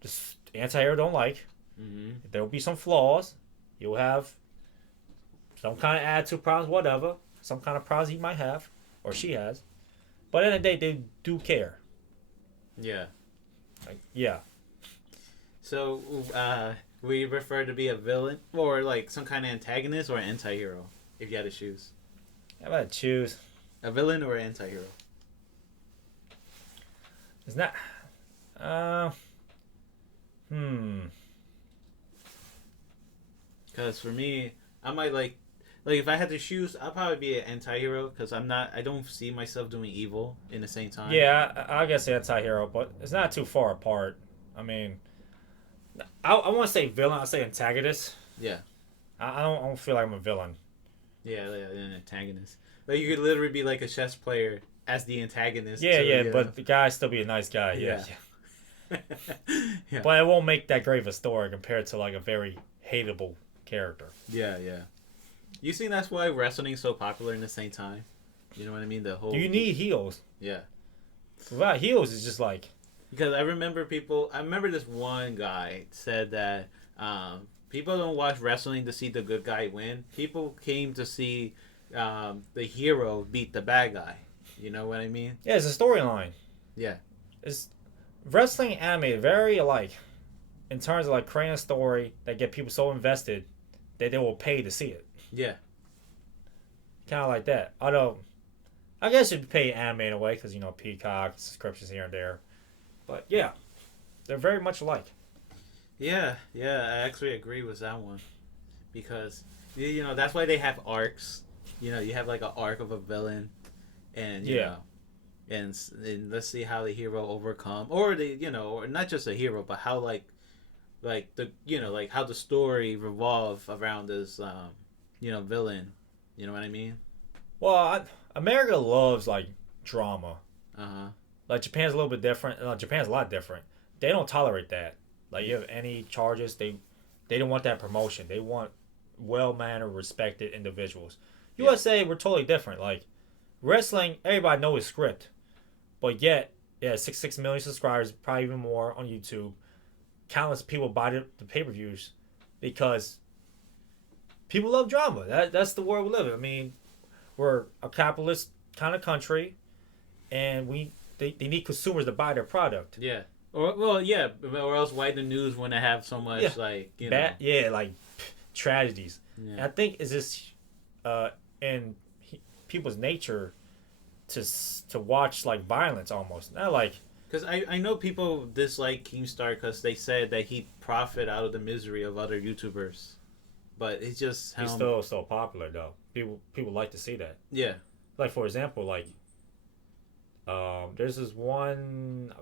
just anti-hero don't like. Mm-hmm. There'll be some flaws. You'll have some kind of attitude problems, whatever. Some kind of problems he might have or she has. But at the end of the day, they do care. Yeah. Like, yeah. So, we prefer to be a villain or like some kind of antagonist or anti-hero if you had to choose? How about choose? A villain or an anti-hero? It's not. Because for me, I might like if I had to choose, I'd probably be an anti-hero because I don't see myself doing evil in the same time. Yeah, I guess anti-hero, but it's not too far apart. I mean, I want to say villain. I say antagonist. Yeah. I don't feel like I'm a villain. Yeah, an antagonist. Like you could literally be like a chess player as the antagonist. Yeah, but the guy still be a nice guy. Yeah. But it won't make that great of a story compared to like a very hateable character. Yeah. You think that's why wrestling is so popular in the same time? You know what I mean? The whole. You need heels. Yeah. Without heels, it's just like. Because I remember this one guy said that people don't watch wrestling to see the good guy win. People came to see the hero beat the bad guy. You know what I mean? Yeah, it's a storyline. Yeah. It's wrestling and anime very alike in terms of like creating a story that get people so invested that they will pay to see it. Yeah. Kind of like that. Although, I guess you'd pay anime in a way because, Peacock, subscriptions here and there. But yeah, they're very much alike. Yeah, yeah, I actually agree with that one because you know that's why they have arcs. You know, you have like an arc of a villain, and you Yeah. know, and let's see how the hero overcome, or the or not just a hero, but how like the like how the story revolve around this villain. You know what I mean? Well, America loves like drama. Uh huh. Like Japan's a little bit different. Japan's a lot different. They don't tolerate that. Like you have any charges, they don't want that promotion. They want well mannered, respected individuals. Yeah. USA, we're totally different. Like wrestling, everybody knows the script, but yet, yeah, 6 million subscribers, probably even more on YouTube. Countless people buy the pay per views because people love drama. That's the world we live in. I mean, we're a capitalist kind of country, and they need consumers to buy their product. Yeah. Or well, yeah, or else why the news want to have so much Yeah. like Yeah, like tragedies. Yeah. And I think is this in people's nature to watch like violence almost. Not like Because I know people dislike Keemstar because they said that he profit out of the misery of other YouTubers, but it's just he's still so popular though. People like to see that. yeah. Like for example, like there's this one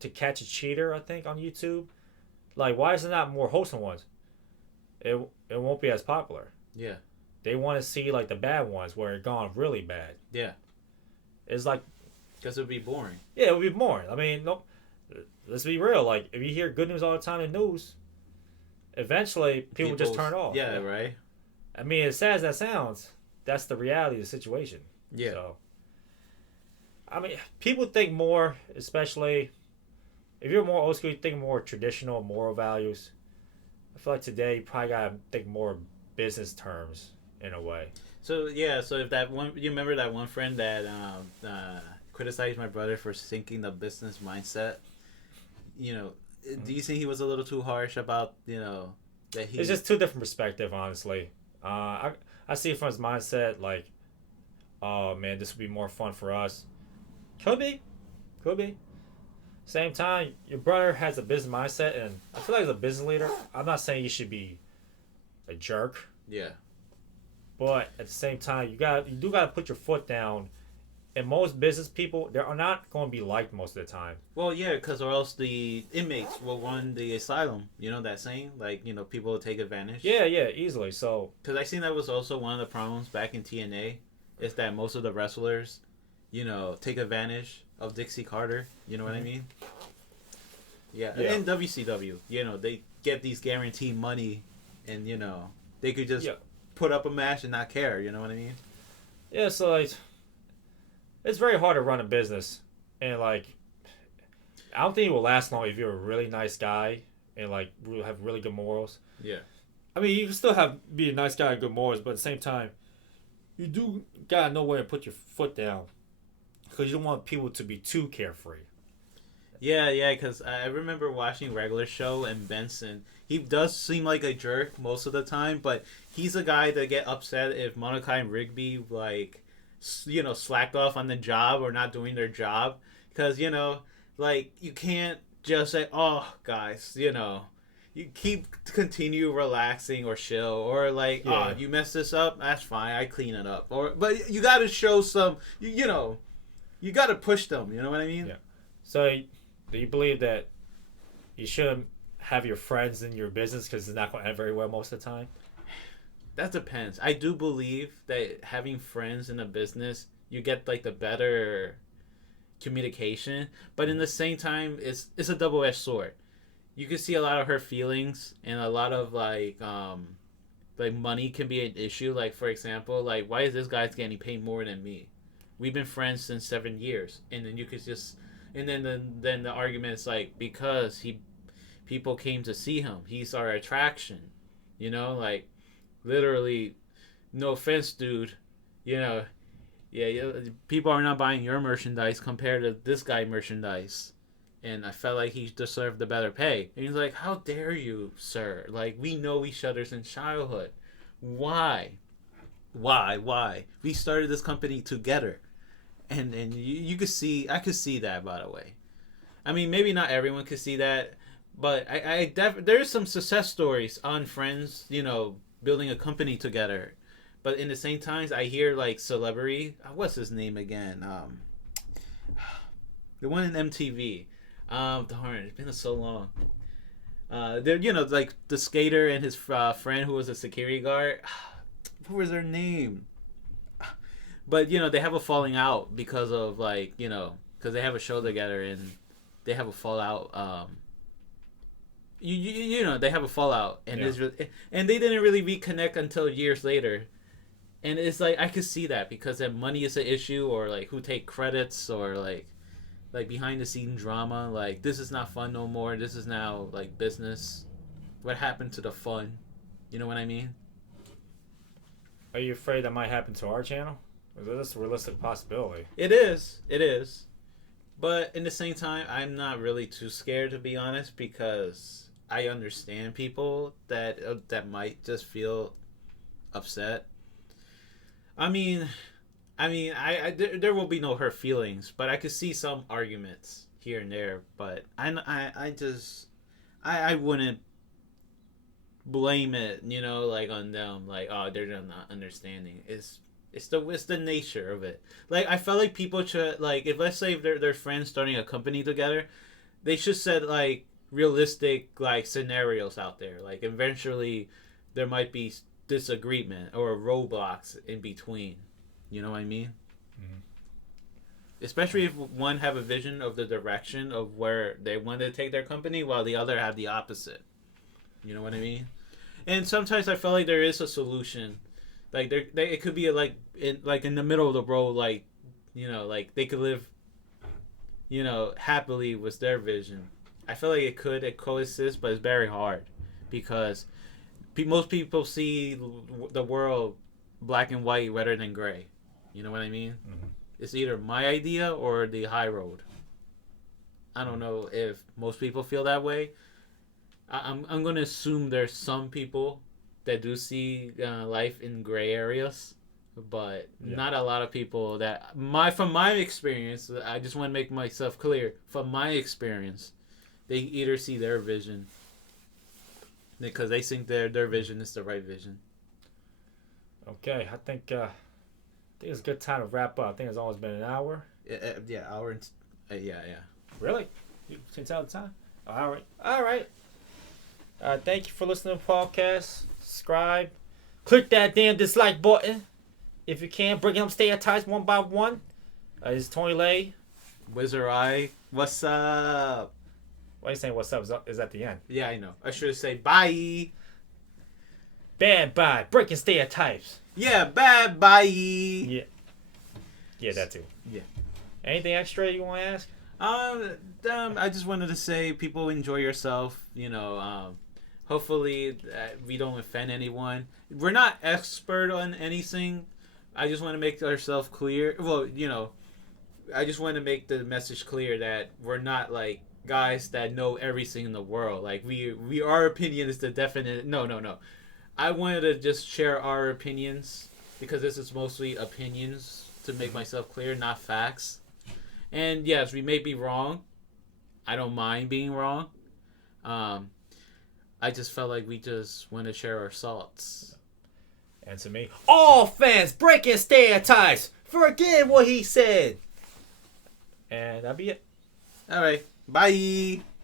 to catch a cheater I think on YouTube. Like why is there not more wholesome ones? It won't be as popular. Yeah. They want to see like the bad ones where it gone really bad. Yeah. It's like Because it would be boring. yeah, it would be more. I mean, no, let's be real. Like if you hear good news all the time in the news, eventually people just turn off. Yeah, right. I mean, as sad as that sounds, that's the reality of the situation. Yeah. So, I mean, people think more, especially if you're more old school, you think more traditional moral values. I feel like today you probably gotta think more business terms in a way. So yeah, so if that one, you remember that one friend that criticized my brother for sinking the business mindset. You know, do you think he was a little too harsh about that he? It's just two different perspectives, honestly. I see it from his mindset like, oh man, this would be more fun for us. Could be. Same time, your brother has a business mindset, and I feel like as a business leader, I'm not saying you should be a jerk, Yeah. but at the same time, you do gotta put your foot down. And most business people, they are not going to be liked most of the time. Well, yeah, because or else the inmates will run the asylum. You know that saying? Like, people will take advantage. Yeah, easily. So, Because I seen that was also one of the problems back in TNA, is that most of the wrestlers, take advantage of Dixie Carter. You know what I mean? Yeah. Yeah. And WCW, they get these guaranteed money, and they could just put up a match and not care. You know what I mean? yeah, so like, it's very hard to run a business, and like, I don't think it will last long if you're a really nice guy and like have really good morals. Yeah. I mean, you can still be a nice guy and good morals, but at the same time, you do gotta know where to put your foot down, because you don't want people to be too carefree. Yeah, because I remember watching Regular Show, and Benson, he does seem like a jerk most of the time, but he's a guy that get upset if Monakai and Rigby, like, slacked off on the job or not doing their job. Because, like, you can't just say, oh, guys, you continue relaxing or chill, or like, oh, you messed this up, that's fine, I clean it up. But you got to show some, you got to push them, you know what I mean? Yeah. So, do you believe that you shouldn't have your friends in your business because it's not going to end very well most of the time? That depends. I do believe that having friends in a business, you get like the better communication, but in the same time, it's a double-edged sword. You can see a lot of hurt feelings, and a lot of like money can be an issue. Like, for example, like, why is this guy getting paid more than me? We've been friends since 7 years, and then you could just, and then the argument is like, because people came to see him, he's our attraction, like, literally, no offense, dude, yeah, people are not buying your merchandise compared to this guy merchandise, and I felt like he deserved the better pay. And he's like, how dare you, sir? Like, we know each other since childhood. Why? We started this company together, and you could see, I could see that, by the way. I mean, maybe not everyone could see that, but there's some success stories on friends, building a company together. But in the same times, I hear like celebrity. What's his name again? The one in MTV. Darn, it's been so long. They're like the skater and his friend who was a security guard. What was their name? But they have a falling out because of like because they have a show together and they have a fallout. They have a fallout and and they didn't really reconnect until years later. And it's like I could see that because then money is an issue, or like who take credits, or like behind the scene drama. Like this is not fun no more. This is now like business. What happened to the fun? You know what I mean? Are you afraid that might happen to our channel? Is this a realistic possibility? It is. It is. But in the same time, I'm not really too scared, to be honest, because I understand people that might just feel upset. I mean, there will be no hurt feelings, but I could see some arguments here and there. But I wouldn't blame it, like on them, like they're just not understanding. It's the nature of it. Like I felt like people should like if let's say they're friends starting a company together, they should set like realistic like scenarios out there. Like eventually, there might be disagreement or roadblocks in between. You know what I mean? Mm-hmm. Especially if one have a vision of the direction of where they want to take their company, while the other have the opposite. You know what I mean? And sometimes I feel like there is a solution. Like it could be like in the middle of the road, like like they could live, happily with their vision. I feel like it coexist, but it's very hard because most people see the world black and white rather than gray. You know what I mean? Mm-hmm. It's either my idea or the high road. I don't know if most people feel that way. I'm going to assume there's some people that do see life in gray areas, but not a lot of people from my experience, I just want to make myself clear, from my experience, they either see their vision because they think their vision is the right vision. Okay, I think it's a good time to wrap up. I think it's almost been an hour. Yeah, hour and yeah. Really? You can tell the time? All right. Thank you for listening to the podcast. Subscribe. Click that damn dislike button. If you can, bring up stereotypes one by one. This is Tony Lay. Wizard Eye. What's up? Why are you saying what's up? Is at the end. Yeah, I know. I should say bye. Bad bye. Breaking stereotypes. Yeah, bad bye. Yeah, that too. Yeah. Anything extra you want to ask? I just wanted to say, people enjoy yourself. Hopefully we don't offend anyone. We're not expert on anything. I just want to make ourselves clear. Well, I just want to make the message clear that we're not like guys that know everything in the world. Like our opinion is the definite. No. I wanted to just share our opinions because this is mostly opinions to make myself clear, not facts. And yes, we may be wrong. I don't mind being wrong. I just felt like we just want to share our thoughts. And to me, all fans breaking stereotypes. Forget what he said. And that'll be it. All right. Bye.